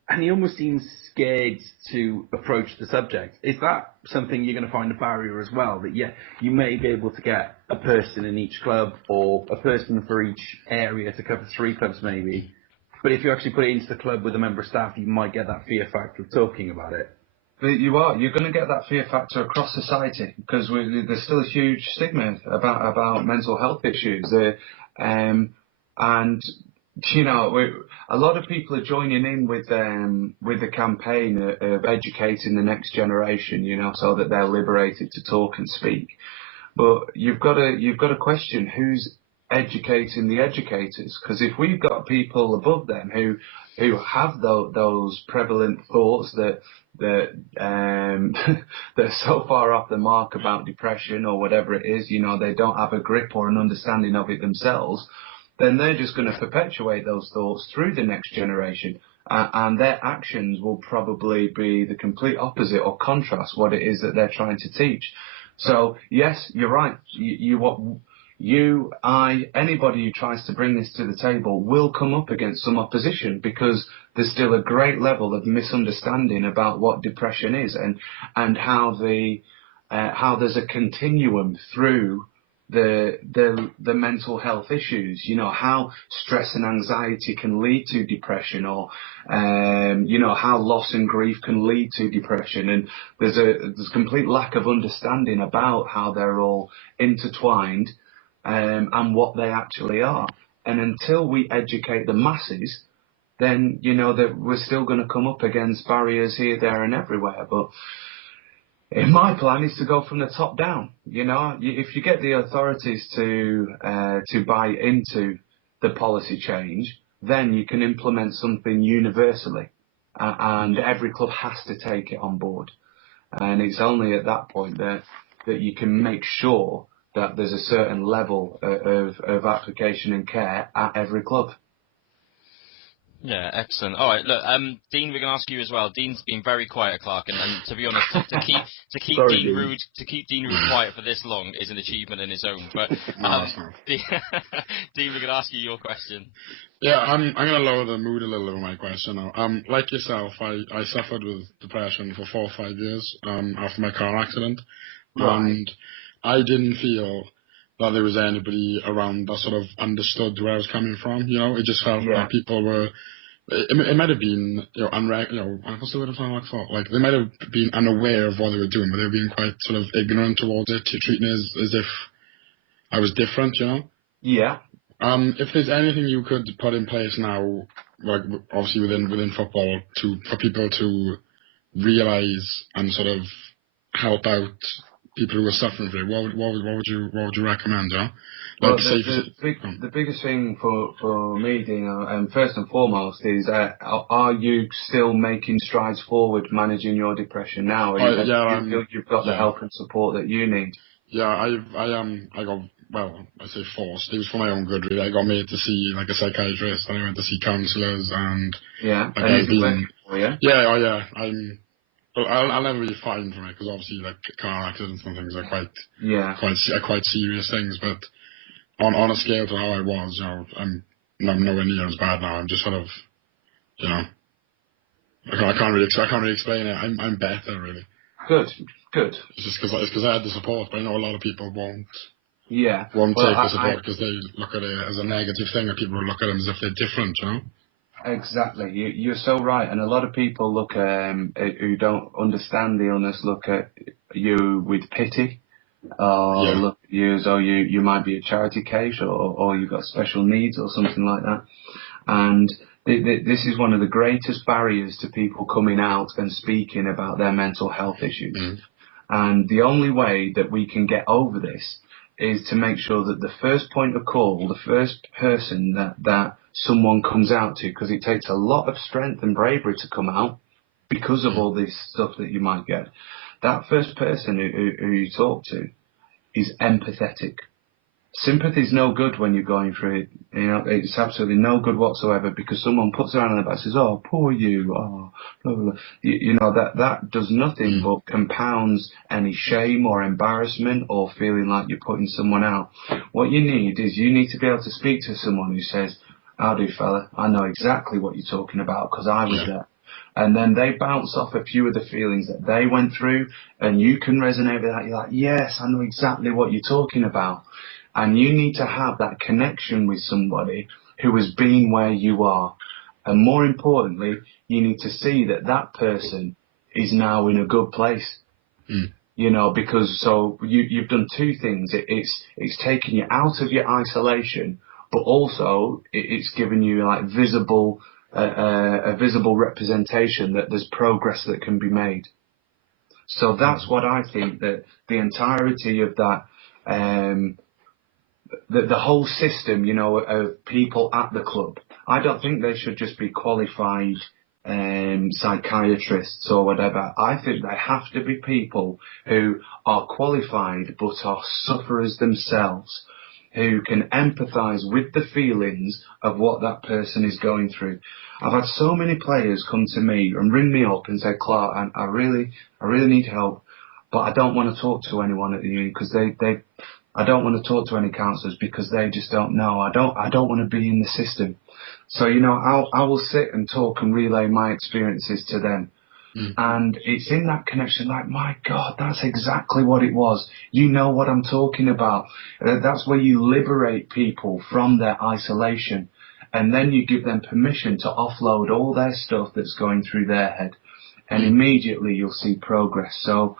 And he almost seems scared to approach the subject. Is that something you're going to find a barrier as well? That, yeah, you may be able to get a person in each club or a person for each area to cover 3 clubs maybe. But if you actually put it into the club with a member of staff, you might get that fear factor of talking about it. But you're going to get that fear factor across society because there's still a huge stigma about mental health issues. And you know, a lot of people are joining in with the campaign of educating the next generation, you know, so that they're liberated to talk and speak. But you've got to question who's educating the educators, because if we've got people above them who have those prevalent thoughts that they're so far off the mark about depression or whatever it is, you know, they don't have a grip or an understanding of it themselves, then they're just going to perpetuate those thoughts through the next generation. And their actions will probably be the complete opposite or contrast what it is that they're trying to teach. So, yes, you're right. Anybody who tries to bring this to the table will come up against some opposition because there's still a great level of misunderstanding about what depression is and how there's a continuum through the mental health issues, you know, how stress and anxiety can lead to depression, or you know, how loss and grief can lead to depression, and there's a complete lack of understanding about how they're all intertwined and what they actually are. And until we educate the masses, then, you know, that we're still going to come up against barriers here, there and everywhere. But my plan is to go from the top down. You know, if you get the authorities to buy into the policy change, then you can implement something universally, and every club has to take it on board. And it's only at that point that you can make sure that there's a certain level of application and care at every club. Yeah, excellent. All right, look, Dean, we're going to ask you as well. Dean's been very quiet, Clarke, and to be honest, to keep Sorry, Dean Rude quiet for this long is an achievement in its own. But Dean, we're going to ask you your question. Yeah, I'm going to lower the mood a little with my question now. Like yourself, I suffered with depression for 4 or 5 years after my car accident, and I didn't feel that there was anybody around that sort of understood where I was coming from. You know, it just felt that people were. It might have been, you know, what's the word I'm talking about? Like, they might have been unaware of what they were doing, but they were being quite sort of ignorant towards it, treating it as if I was different, you know? Yeah. If there's anything you could put in place now, like obviously within football, for people to realise and sort of help out people who are suffering from it, what would you recommend, yeah? Like, well, the biggest thing for me, Dino, first and foremost, is are you still making strides forward managing your depression now? You've got the help and support that you need. Yeah, I got, well, I say forced. It was for my own good, really. I got made to see like a psychiatrist, and I went to see counsellors, and like, and is it working for you? Yeah. I'll never be fine from it because obviously like car accidents and things are quite serious things. But on a scale to how I was, you know, I'm nowhere near as bad now. I'm just sort of, you know, I can't really explain it. I'm better, really. Good. It's just because I had the support, but I know a lot of people won't. Yeah. Won't take the support because they look at it as a negative thing, and people will look at them as if they're different, you know. Exactly, you're so right, and a lot of people who don't understand the illness look at you with pity, or look at you as though you might be a charity case, or you've got special needs or something like that. And this is one of the greatest barriers to people coming out and speaking about their mental health issues. And the only way that we can get over this is to make sure that the first point of call, the first person that someone comes out to, because it takes a lot of strength and bravery to come out because of all this stuff that you might get. That first person who you talk to is empathetic. sympathy's no good when you're going through it. You know, it's absolutely no good whatsoever, because someone puts their hand on the back and says, "Oh, poor you," oh, blah, blah, blah. You know, that does nothing but compounds any shame or embarrassment or feeling like you're putting someone out. What you need is you need to be able to speak to someone who says, "Howdy, fella, I know exactly what you're talking about because I was there." And then they bounce off a few of the feelings that they went through, and you can resonate with that. You're like, yes, I know exactly what you're talking about. And you need to have that connection with somebody who has been where you are. And more importantly, you need to see that that person is now in a good place. You know, because so you've done two things. It's taken you out of your isolation, but also it's given you like visible, a visible representation that there's progress that can be made. So that's what I think, that the entirety of that, the whole system, you know, of people at the club, I don't think they should just be qualified psychiatrists or whatever. I think they have to be people who are qualified but are sufferers themselves, who can empathise with the feelings of what that person is going through. I've had so many players come to me and ring me up and say, "Clarke, I really need help, but I don't want to talk to anyone at the uni because I don't want to talk to any counsellors because they just don't know. I don't want to be in the system." So, you know, I will sit and talk and relay my experiences to them. And it's in that connection, like, my God, that's exactly what it was. You know what I'm talking about. That's where you liberate people from their isolation. And then you give them permission to offload all their stuff that's going through their head. And immediately you'll see progress. So,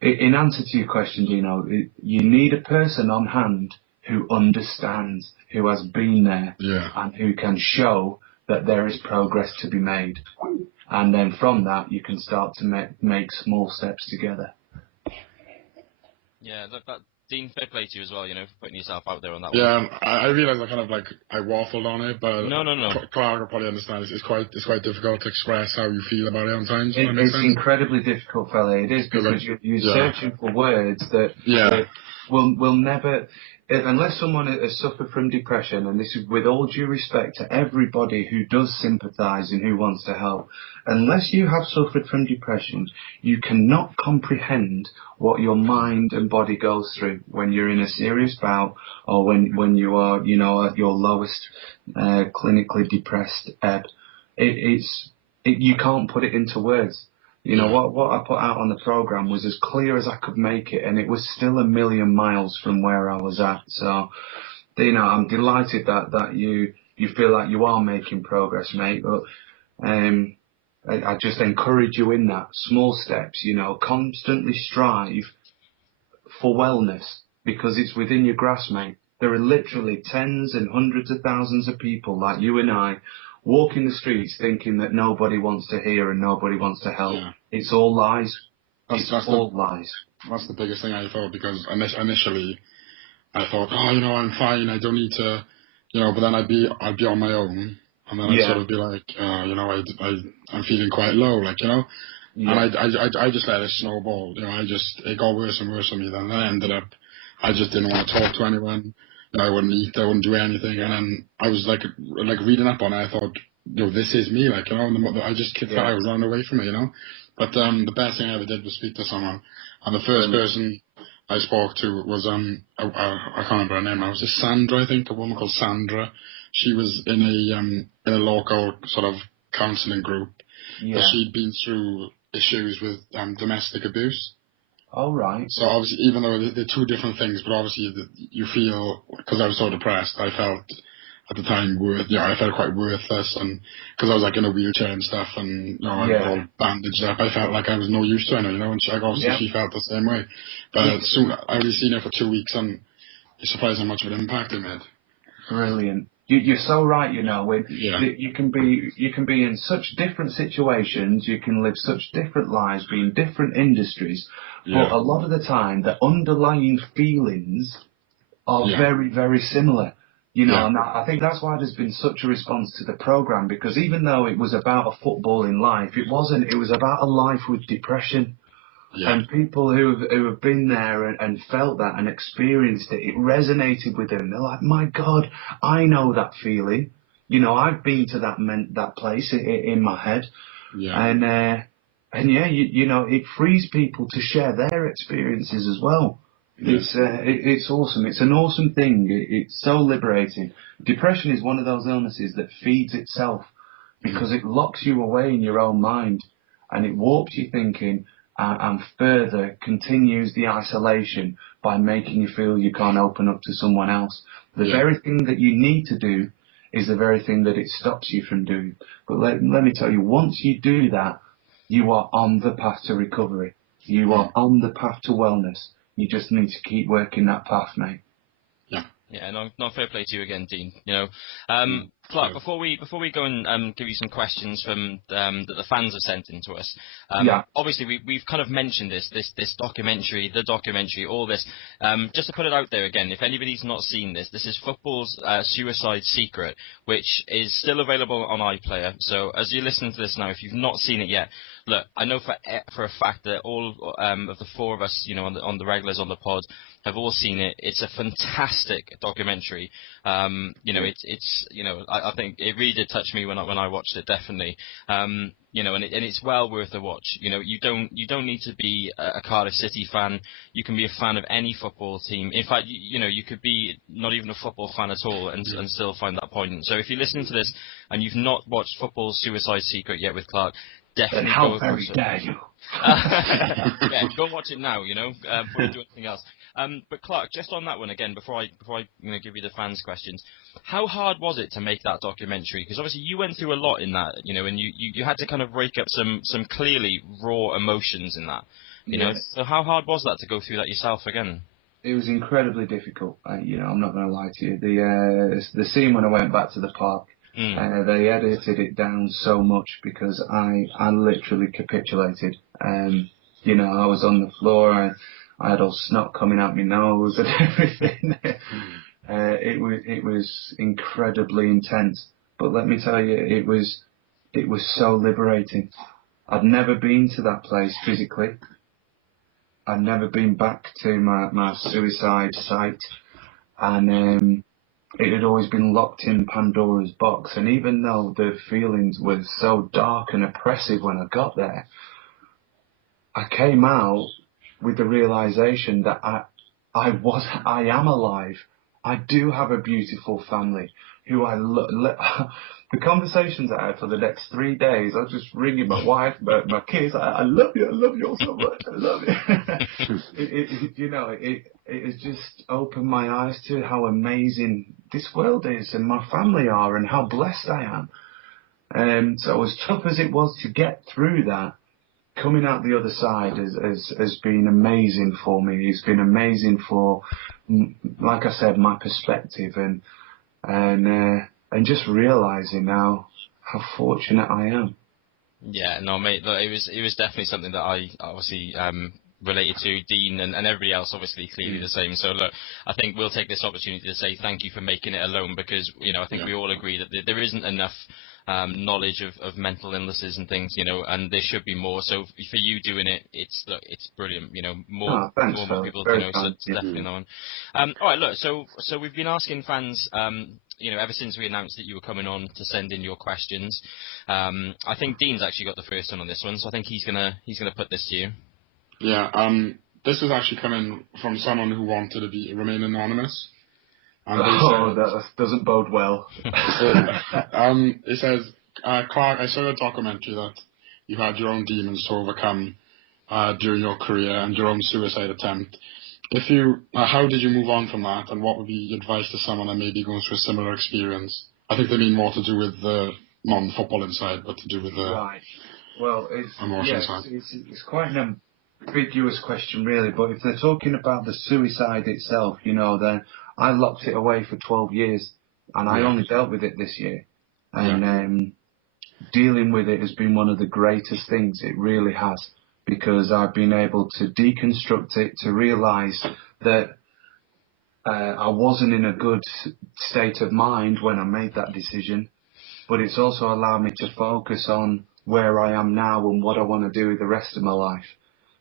in answer to your question, Dino, you need a person on hand who understands, who has been there, and who can show that there is progress to be made. And then from that, you can start to make small steps together. Yeah, that Dean, fair play to you as well, you know, for putting yourself out there on that one. Yeah, I realise I kind of like, I waffled on it, but no. Clarke will probably understand it's quite difficult to express how you feel about it on times. It's incredibly difficult, fella. It is, because you're searching for words that will never, unless someone has suffered from depression, and this is with all due respect to everybody who does sympathise and who wants to help, unless you have suffered from depression, you cannot comprehend what your mind and body goes through when you're in a serious bout, or when you are, you know, at your lowest clinically depressed ebb. You can't put it into words. You know, what I put out on the programme was as clear as I could make it, and it was still a million miles from where I was at. So, you know, I'm delighted that you feel like you are making progress, mate. But I just encourage you in that. Small steps, you know, constantly strive for wellness, because it's within your grasp, mate. There are literally tens and hundreds of thousands of people like you and I walking the streets thinking that nobody wants to hear and nobody wants to help. Yeah. It's all lies. It's all lies. That's the biggest thing I thought, because initially I thought, oh, you know, I'm fine, I don't need to, you know, but then I'd be on my own, and then I'd sort of be like, you know, I'm feeling quite low, like, you know, and I just let it snowball, you know, it got worse and worse for me. Then I ended up, I just didn't want to talk to anyone. You know, I wouldn't eat, I wouldn't do anything, and then I was like reading up on it. I thought, you know, this is me, like, you know, and I just kept I was running away from it, you know. But the best thing I ever did was speak to someone, and the first person I spoke to was I can't remember her name. It was just Sandra, I think, a woman called Sandra. She was in a local sort of counselling group. Yeah. She'd been through issues with domestic abuse. Oh, right. So obviously, even though they're two different things, but obviously you feel, because I was so depressed, I felt at the time I felt quite worthless, and because I was like in a wheelchair and stuff, and you know, I was all bandaged up, I felt like I was no use to her, you know, and she felt the same way. But soon, I only seen her for 2 weeks, and you're surprised how much of an impact it made. Brilliant. You're so right, you know. You can be in such different situations, you can live such different lives, be in different industries, but a lot of the time, the underlying feelings are very, very similar. You know, and I think that's why there's been such a response to the programme, because even though it was about a footballing life, it wasn't. It was about a life with depression. And people who have been there and felt that and experienced it, it resonated with them. They're like, my God, I know that feeling. You know, I've been to that place in my head. Yeah. And yeah, you know, it frees people to share their experiences as well. Yeah. It's awesome. It's an awesome thing. It's so liberating. Depression is one of those illnesses that feeds itself because it locks you away in your own mind and it warps your thinking and further continues the isolation by making you feel you can't open up to someone else. The very thing that you need to do is the very thing that it stops you from doing. But let me tell you, once you do that, you are on the path to recovery. You are on the path to wellness. You just need to keep working that path, mate. Yeah, no, fair play to you again, Dean. You know, Clarke, before we go and give you some questions from that the fans have sent in to us. Obviously, we've kind of mentioned this documentary, all this. Just to put it out there again, if anybody's not seen this is Football's Suicide Secret, which is still available on iPlayer. So as you listen to this now, if you've not seen it yet, look, I know for a fact that all of the four of us, you know, on the regulars on the pod, have all seen it. It's a fantastic documentary. You know, it's you know, I think it really did touch me when I watched it, definitely. You know, and it's well worth a watch. You know, you don't need to be a Cardiff City fan. You can be a fan of any football team. In fact, you know, you could be not even a football fan at all and still find that point. So if you're listening to this and you've not watched Football's Suicide Secret yet with Clarke, definitely go watch it. Dare you? Yeah, go watch it now, you know, before you do anything else. But Clarke, just on that one again, before I give you the fans' questions, how hard was it to make that documentary? Because obviously you went through a lot in that, you know, and you had to kind of rake up some clearly raw emotions in that, you know. So how hard was that to go through that yourself again? It was incredibly difficult. You know, I'm not going to lie to you. The scene when I went back to the park. They edited it down so much because I literally capitulated. You know, I was on the floor. I had all snot coming out my nose and everything. It was incredibly intense. But let me tell you, it was so liberating. I'd never been to that place physically. I'd never been back to my suicide site, and it had always been locked in Pandora's box. And even though the feelings were so dark and oppressive when I got there, I came out with the realization that I am alive. I do have a beautiful family who I the conversations I had for the next 3 days, I was just ringing my wife, my kids. I love you all so much. I love you. You know, it has just opened my eyes to how amazing this world is and my family are and how blessed I am. So as tough as it was to get through that, coming out the other side has been amazing for me. It's been amazing for, like I said, my perspective and just realising now how fortunate I am. Yeah, no, mate, look, it was definitely something that I obviously related to. Dean and everybody else obviously clearly the same. So look, I think we'll take this opportunity to say thank you for making it alone, because, you know, I think we all agree that there isn't enough knowledge of mental illnesses and things, you know, and there should be more. So for you doing it, it's brilliant, you know, more people to know. So it's definitely no one. All right, look, so we've been asking fans, you know, ever since we announced that you were coming on, to send in your questions. I think Dean's actually got the first one on this one, so I think he's gonna put this to you. Yeah, this is actually coming from someone who wanted to remain anonymous. And that doesn't bode well. It says, Clarke, I saw a documentary that you had your own demons to overcome during your career and your own suicide attempt. How did you move on from that, and what would be your advice to someone that may be going through a similar experience? I think they mean more to do with the non-football inside, but to do with the emotional side. It's quite an ambiguous question, really. But if they're talking about the suicide itself, you know, then I locked it away for 12 years, and I only dealt with it this year. And dealing with it has been one of the greatest things. It really has, because I've been able to deconstruct it, to realise that I wasn't in a good state of mind when I made that decision, but it's also allowed me to focus on where I am now and what I want to do with the rest of my life.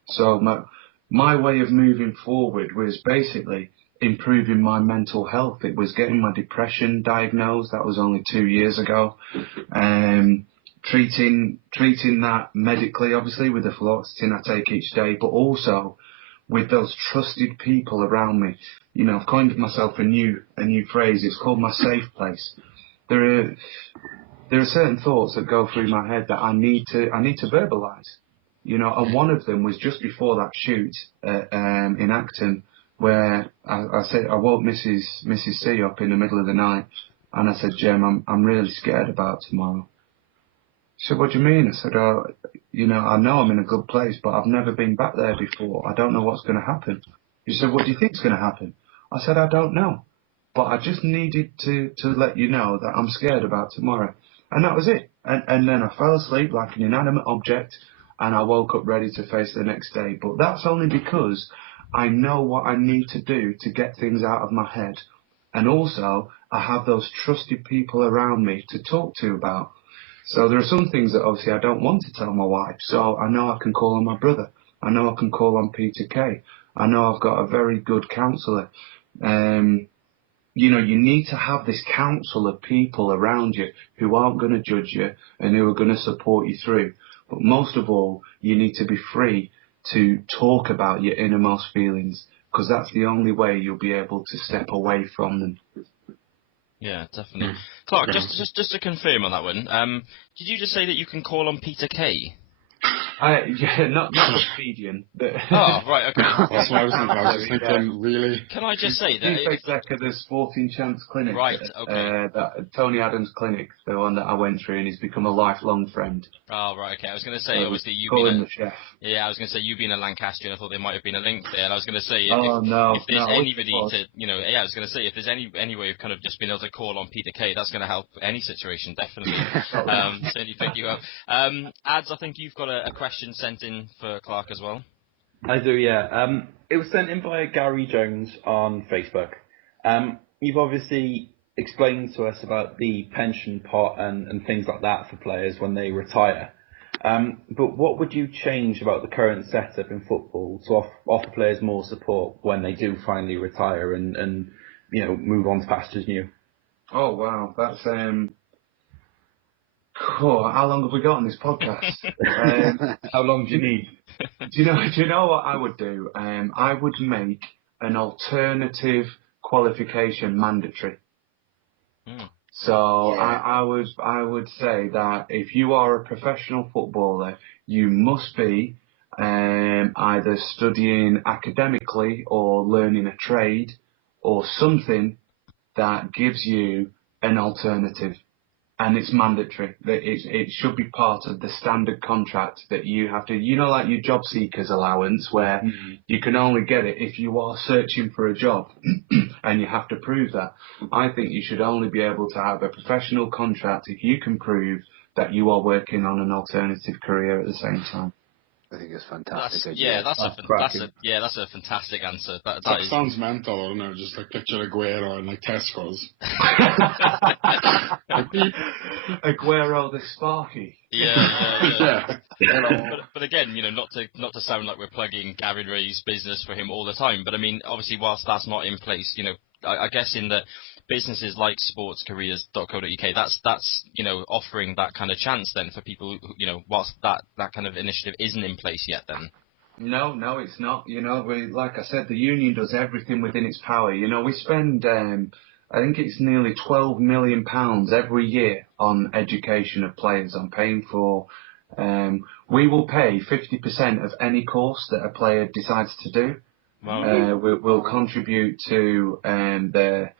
So my way of moving forward was basically improving my mental health. It was getting my depression diagnosed. That was only 2 years ago. Treating that medically, obviously, with the fluoxetine I take each day, but also with those trusted people around me. You know, I've coined myself a new phrase. It's called my safe place. There are certain thoughts that go through my head that I need to verbalise. You know, and one of them was just before that shoot in Acton, where I said I woke Mrs. C up in the middle of the night, and I said, Jem, I'm really scared about tomorrow. She said, what do you mean? I said, oh, you know, I know I'm in a good place, but I've never been back there before. I don't know what's going to happen. She said, what do you think's going to happen? I said, I don't know, but I just needed to let you know that I'm scared about tomorrow. And that was it. And then I fell asleep like an inanimate object, and I woke up ready to face the next day. But that's only because I know what I need to do to get things out of my head. And also, I have those trusted people around me to talk to about. So there are some things that obviously I don't want to tell my wife. So I know I can call on my brother. I know I can call on Peter Kay. I know I've got a very good counsellor. You know, you need to have this council of people around you who aren't going to judge you and who are going to support you through. But most of all, you need to be free to talk about your innermost feelings, because that's the only way you'll be able to step away from them. Yeah, definitely. Clarke, just to confirm on that one, did you just say that you can call on Peter Kay? Yeah, not a comedian, but... Oh, right, okay. That's what I was thinking, really. Can I just say that... Chief exec of the Sporting Chance Clinic. Right, okay. That Tony Adams Clinic, the one that I went through, and he's become a lifelong friend. Oh, right, okay. I was going to say, obviously, you being the chef. Yeah, I was going to say, you being a Lancastrian, I thought there might have been a link there, and I was going to say, if there's anybody to, you know, yeah, I was going to say, if there's any way of kind of just being able to call on Peter Kay, that's going to help any situation, definitely. Certainly pick you up. Ads, I think you've got a question sent in for Clarke as well. I do, yeah. It was sent in by Gary Jones on Facebook. You've obviously explained to us about the pension pot and things like that for players when they retire. But what would you change about the current setup in football to offer players more support when they do finally retire and you know, move on to pastures new? Oh, wow. That's... Cool. How long have we got on this podcast? How long do you need? Do you know what I would do? I would make an alternative qualification mandatory. So yeah. I would say that if you are a professional footballer, you must be either studying academically or learning a trade or something that gives you an alternative. And it's mandatory. It should be part of the standard contract that you have to, you know, like your job seekers allowance, where you can only get it if you are searching for a job and you have to prove that. I think you should only be able to have a professional contract if you can prove that you are working on an alternative career at the same time. I think it's fantastic. That's a fantastic answer. That sounds mental, I don't know, just like picture Aguero in like Tesco's. Aguero the Sparky. Yeah. But again, you know, not to sound like we're plugging Gavin Ray's business for him all the time, but I mean, obviously, whilst that's not in place, you know, I guess in the businesses like sportscareers.co.uk, that's you know, offering that kind of chance then for people who, you know, whilst that kind of initiative isn't in place yet then. No, it's not. You know, like I said, the union does everything within its power. You know, we spend, I think it's nearly £12 million every year on education of players, on paying for. We will pay 50% of any course that a player decides to do. Wow. We'll contribute to their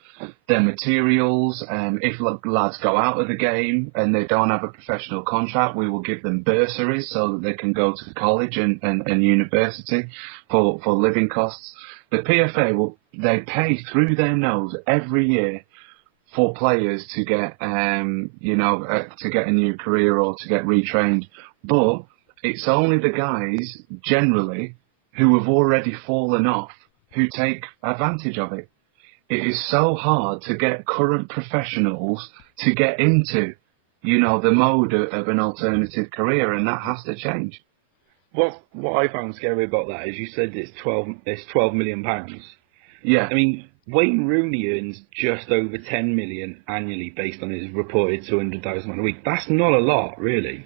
materials. If lads go out of the game and they don't have a professional contract, we will give them bursaries so that they can go to college and university for living costs. The PFA they pay through their nose every year for players to get to get a new career or to get retrained, but it's only the guys generally who have already fallen off who take advantage of it. It is so hard to get current professionals to get into, you know, the mode of an alternative career, and that has to change. What I found scary about that is you said it's 12 million pounds. Yeah. I mean, Wayne Rooney earns just over 10 million annually based on his reported £200,000 a week. That's not a lot, really.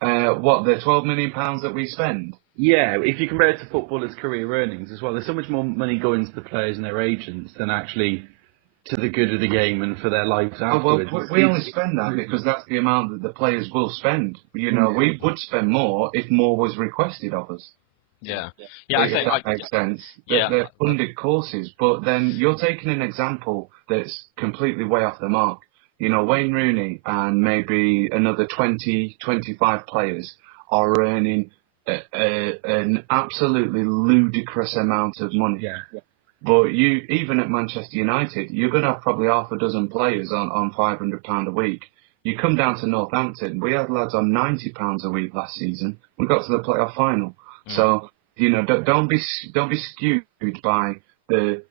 What, the £12 million that we spend? Yeah, if you compare it to footballers' career earnings as well, there's so much more money going to the players and their agents than actually to the good of the game and for their lives afterwards. Well, we only spend that because that's the amount that the players will spend. You know, we would spend more if more was requested of us. Yeah. If that makes sense. Yeah. They're funded courses, but then you're taking an example that's completely way off the mark. You know, Wayne Rooney and maybe another 20, 25 players are earning an absolutely ludicrous amount of money. Yeah. But even at Manchester United, you're going to have probably half a dozen players on £500 a week. You come down to Northampton, we had lads on £90 a week last season. We got to the playoff final. So, you know, don't be skewed by the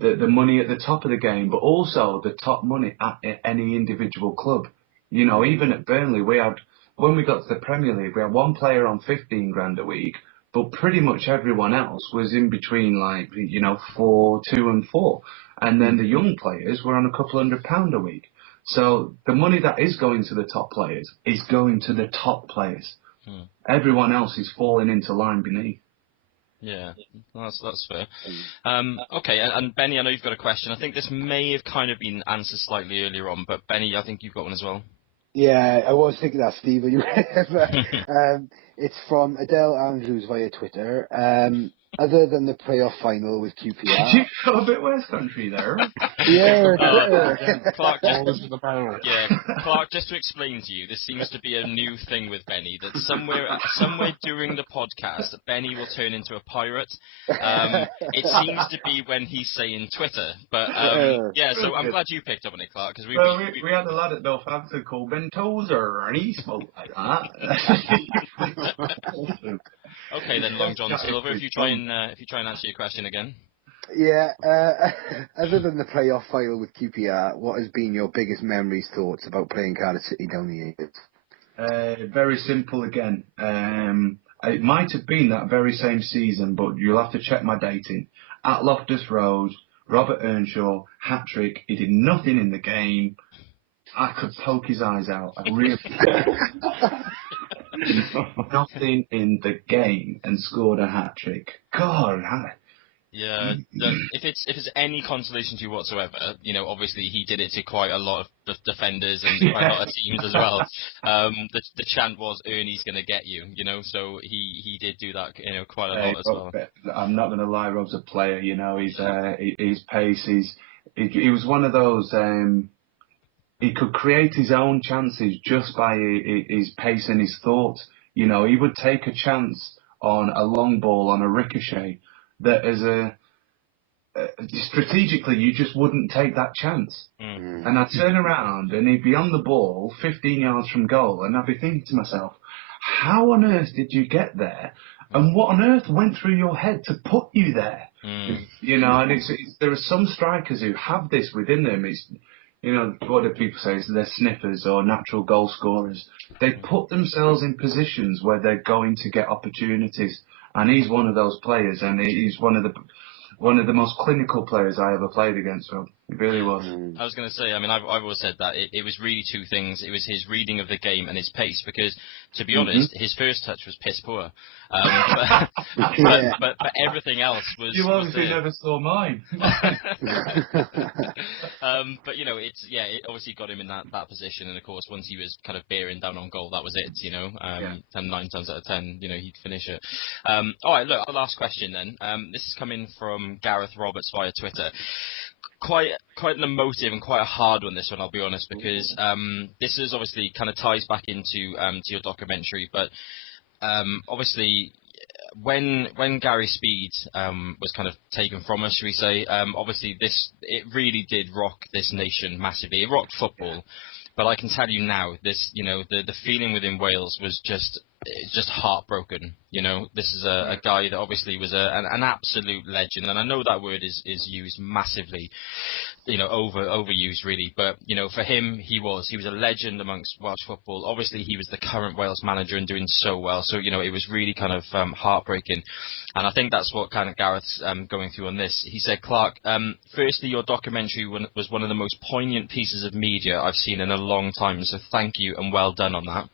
money at the top of the game, but also the top money at any individual club. You know, even at Burnley, when we got to the Premier League, we had one player on 15 grand a week, but pretty much everyone else was in between, like, you know, 2 and 4. And then the young players were on a couple £100 a week. So the money that is going to the top players is going to the top players. Everyone else is falling into line beneath. Yeah, that's fair. Okay, and Benny, I know you've got a question. I think this may have kind of been answered slightly earlier on, but Benny, I think you've got one as well. Yeah, I was thinking that, Steve. It's from Adele Andrews via Twitter. Other than the playoff final with QPR. You got a bit West Country there. Clarke, Clarke, just to explain to you, this seems to be a new thing with Benny, that somewhere during the podcast, Benny will turn into a pirate. It seems to be when he's saying Twitter. But, so I'm glad you picked up on it, Clarke. Cause we had a lad at Northampton called Ben Tozer, and he spoke like that. Okay then, Long John Silver, if you try and answer your question again. Yeah, other than the playoff final with QPR, what has been your biggest memories, thoughts about playing Cardiff City down the years? Very simple again. It might have been that very same season, but you'll have to check my dating. At Loftus Road, Robert Earnshaw, hat-trick, he did nothing in the game. I could poke his eyes out. I really nothing in the game and scored a hat-trick. God, yeah, if it's any consolation to you whatsoever, you know, obviously he did it to quite a lot of defenders and quite a lot of teams as well. The chant was Ernie's going to get you, you know, so he did do that, you know, quite a lot as well. I'm not going to lie, Rob's a player, you know, his pace, he was one of those, he could create his own chances just by his pace and his thoughts. You know, he would take a chance on a long ball, on a ricochet, that as strategically you just wouldn't take that chance. And I'd turn around and he'd be on the ball 15 yards from goal, and I'd be thinking to myself, how on earth did you get there? And what on earth went through your head to put you there? You know, and there are some strikers who have this within them. It's, you know, what do people say? They're sniffers or natural goal scorers. They put themselves in positions where they're going to get opportunities. And he's one of those players, and he's one of the most clinical players I ever played against, Rob. It really was. I was going to say, I mean, I've always said that it was really two things. It was his reading of the game and his pace, because, to be honest, his first touch was piss poor. But everything else was... You obviously never saw mine. But, you know, it obviously got him in that position, and, of course, once he was kind of bearing down on goal, that was it, you know. 9 times out of 10, you know, he'd finish it. All right, look, our last question then. This is coming from Gareth Roberts via Twitter. Quite an emotive and quite a hard one, this one, I'll be honest, because this is obviously kind of ties back into to your documentary, but obviously when Gary Speed was kind of taken from us, should we say, obviously it really did rock this nation massively. It rocked football, but I can tell you now, this, you know, the feeling within Wales was just just heartbroken. This is a guy that obviously was an absolute legend, and I know that word is used massively, overused really. But for him, he was a legend amongst Welsh football. Obviously, he was the current Wales manager and doing so well. So it was really kind of heartbreaking, and I think that's what kind of Gareth's going through on this. He said, Clarke, firstly, your documentary was one of the most poignant pieces of media I've seen in a long time. So thank you and well done on that.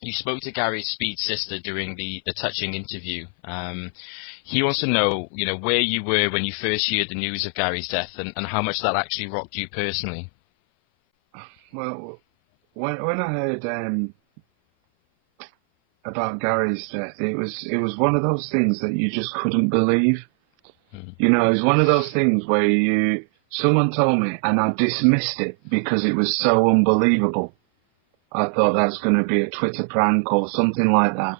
You spoke to Gary Speed's sister during the touching interview. He wants to know, where you were when you first heard the news of Gary's death, and how much that actually rocked you personally. Well, when I heard about Gary's death, it was one of those things that you just couldn't believe. It was one of those things where someone told me and I dismissed it because it was so unbelievable. I thought that's going to be a Twitter prank or something like that.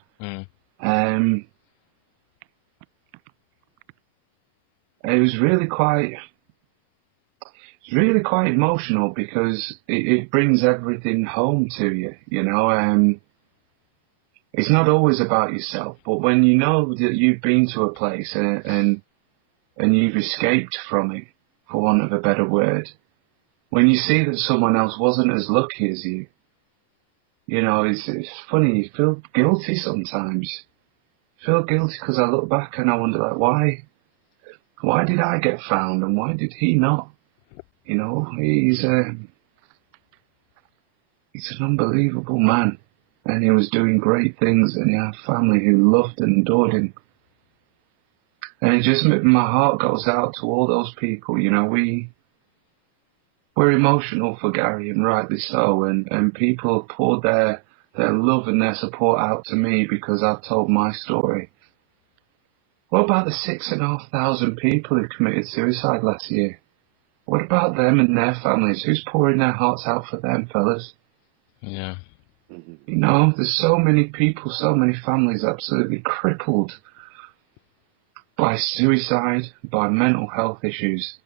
It was really quite emotional because it brings everything home to you. It's not always about yourself, but when you know that you've been to a place and you've escaped from it, for want of a better word, when you see that someone else wasn't as lucky as you. It's funny, you feel guilty sometimes. Feel guilty because I look back and I wonder, why did I get found and why did he not? He's an unbelievable man, and he was doing great things, and he had family who loved and adored him. And my heart goes out to all those people. We're emotional for Gary, and rightly so, and people have poured their love and their support out to me because I've told my story. What about the 6,500 people who committed suicide last year? What about them and their families? Who's pouring their hearts out for them, fellas? Yeah. There's so many people, so many families absolutely crippled by suicide, by mental health issues.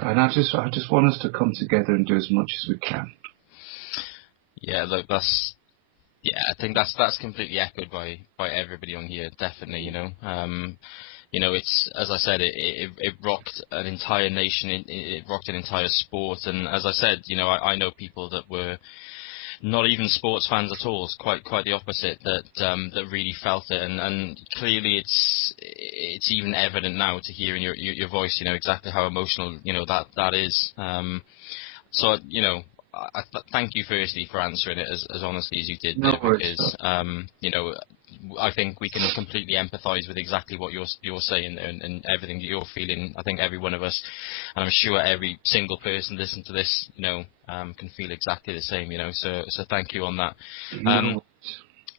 And I just want us to come together and do as much as we can. Yeah, look, I think that's completely echoed by everybody on here. Definitely, it's, as I said, it rocked an entire nation. It rocked an entire sport. And as I said, I know people that were not even sports fans at all. It's quite the opposite, that really felt it, and clearly it's even evident now to hear in your voice, exactly how emotional that is. So I thank you firstly for answering it as honestly as you did there, because I think we can completely empathise with exactly what you're saying there, and everything that you're feeling. I think every one of us, and I'm sure every single person listening to this, can feel exactly the same. So thank you on that.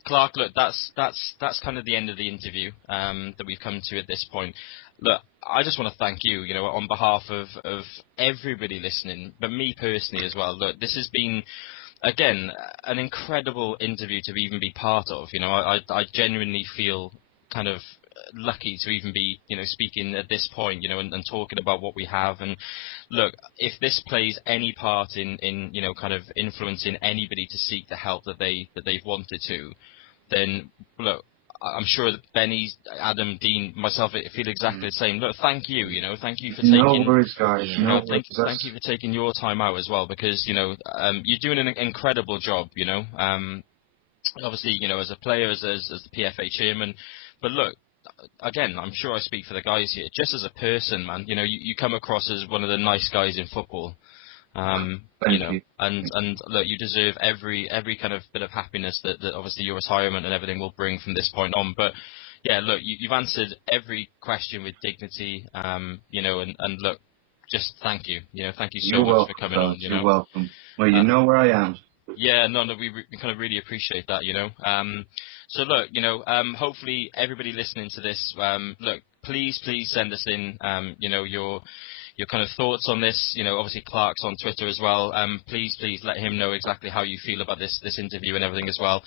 Clarke, look, that's kind of the end of the interview that we've come to at this point. Look, I just want to thank you, on behalf of everybody listening, but me personally as well. Look, this has been, again, an incredible interview to even be part of. I genuinely feel kind of lucky to even be, speaking at this point, and talking about what we have. And look, if this plays any part in kind of influencing anybody to seek the help that they've wanted to, then look, I'm sure that Benny, Adam, Dean, myself feel exactly the same. Look, thank you. Thank you for taking. No worries, guys. Thank you for taking your time out as well, because you're doing an incredible job. Obviously, as a player, as the PFA chairman, but look. Again, I'm sure I speak for the guys here. Just as a person, man, you come across as one of the nice guys in football. And look, you deserve every kind of bit of happiness that obviously your retirement and everything will bring from this point on. But yeah, look, you've answered every question with dignity, and look, just thank you. Thank you so much for coming on. You're welcome. Well, you know where I am. Yeah, no, we kind of really appreciate that, So look, hopefully everybody listening to this, look, please send us in, your kind of thoughts on this. Obviously Clarke's on Twitter as well. Please let him know exactly how you feel about this interview and everything as well.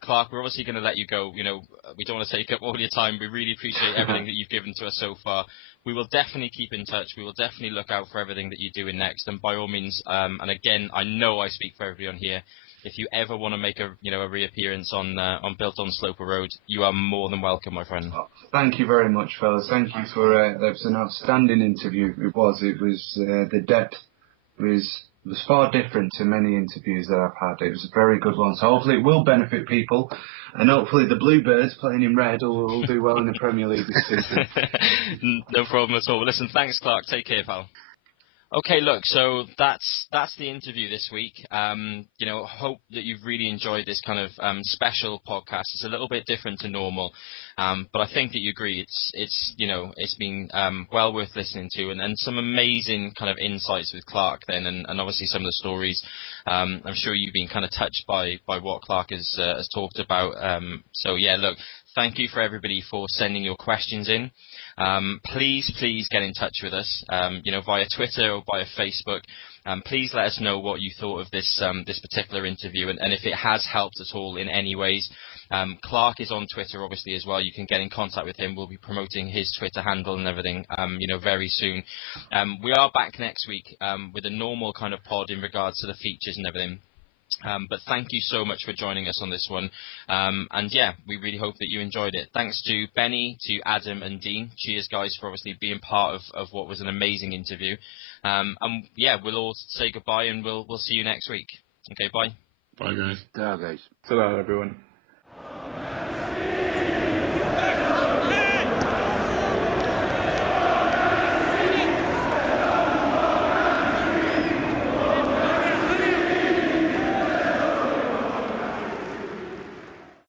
Clarke, we're obviously going to let you go. We don't want to take up all your time. We really appreciate everything that you've given to us so far. we will definitely keep in touch. We will definitely look out for everything that you're doing next. And by all means, and again, I know I speak for everybody on here, if you ever want to make a reappearance on Built on Sloper Road, you are more than welcome, my friend. Oh, thank you very much, fellas. Thank you for that was an outstanding interview. It was the depth was far different to many interviews that I've had. It was a very good one. So hopefully it will benefit people, and hopefully the Bluebirds playing in red will do well in the Premier League this season. No problem at all. Well, listen, thanks, Clarke. Take care, pal. Okay, look, so that's the interview this week. Hope that you've really enjoyed this kind of special podcast. It's a little bit different to normal, but I think that you agree it's been well worth listening to, and some amazing kind of insights with Clarke then, and obviously some of the stories. I'm sure you've been kind of touched by what Clarke has talked about. So yeah, look, thank you for everybody for sending your questions in. Please get in touch with us, via Twitter or via Facebook. Please let us know what you thought of this particular interview, and if it has helped at all in any ways. Clarke is on Twitter, obviously, as well. You can get in contact with him. We'll be promoting his Twitter handle and everything, very soon. We are back next week with a normal kind of pod in regards to the features and everything. But thank you so much for joining us on this one. And yeah, we really hope that you enjoyed it. Thanks to Benny, to Adam and Dean. Cheers, guys, for obviously being part of what was an amazing interview. And yeah, we'll all say goodbye, and we'll see you next week. Okay, bye. Bye, guys. Ciao, guys. Hello, everyone.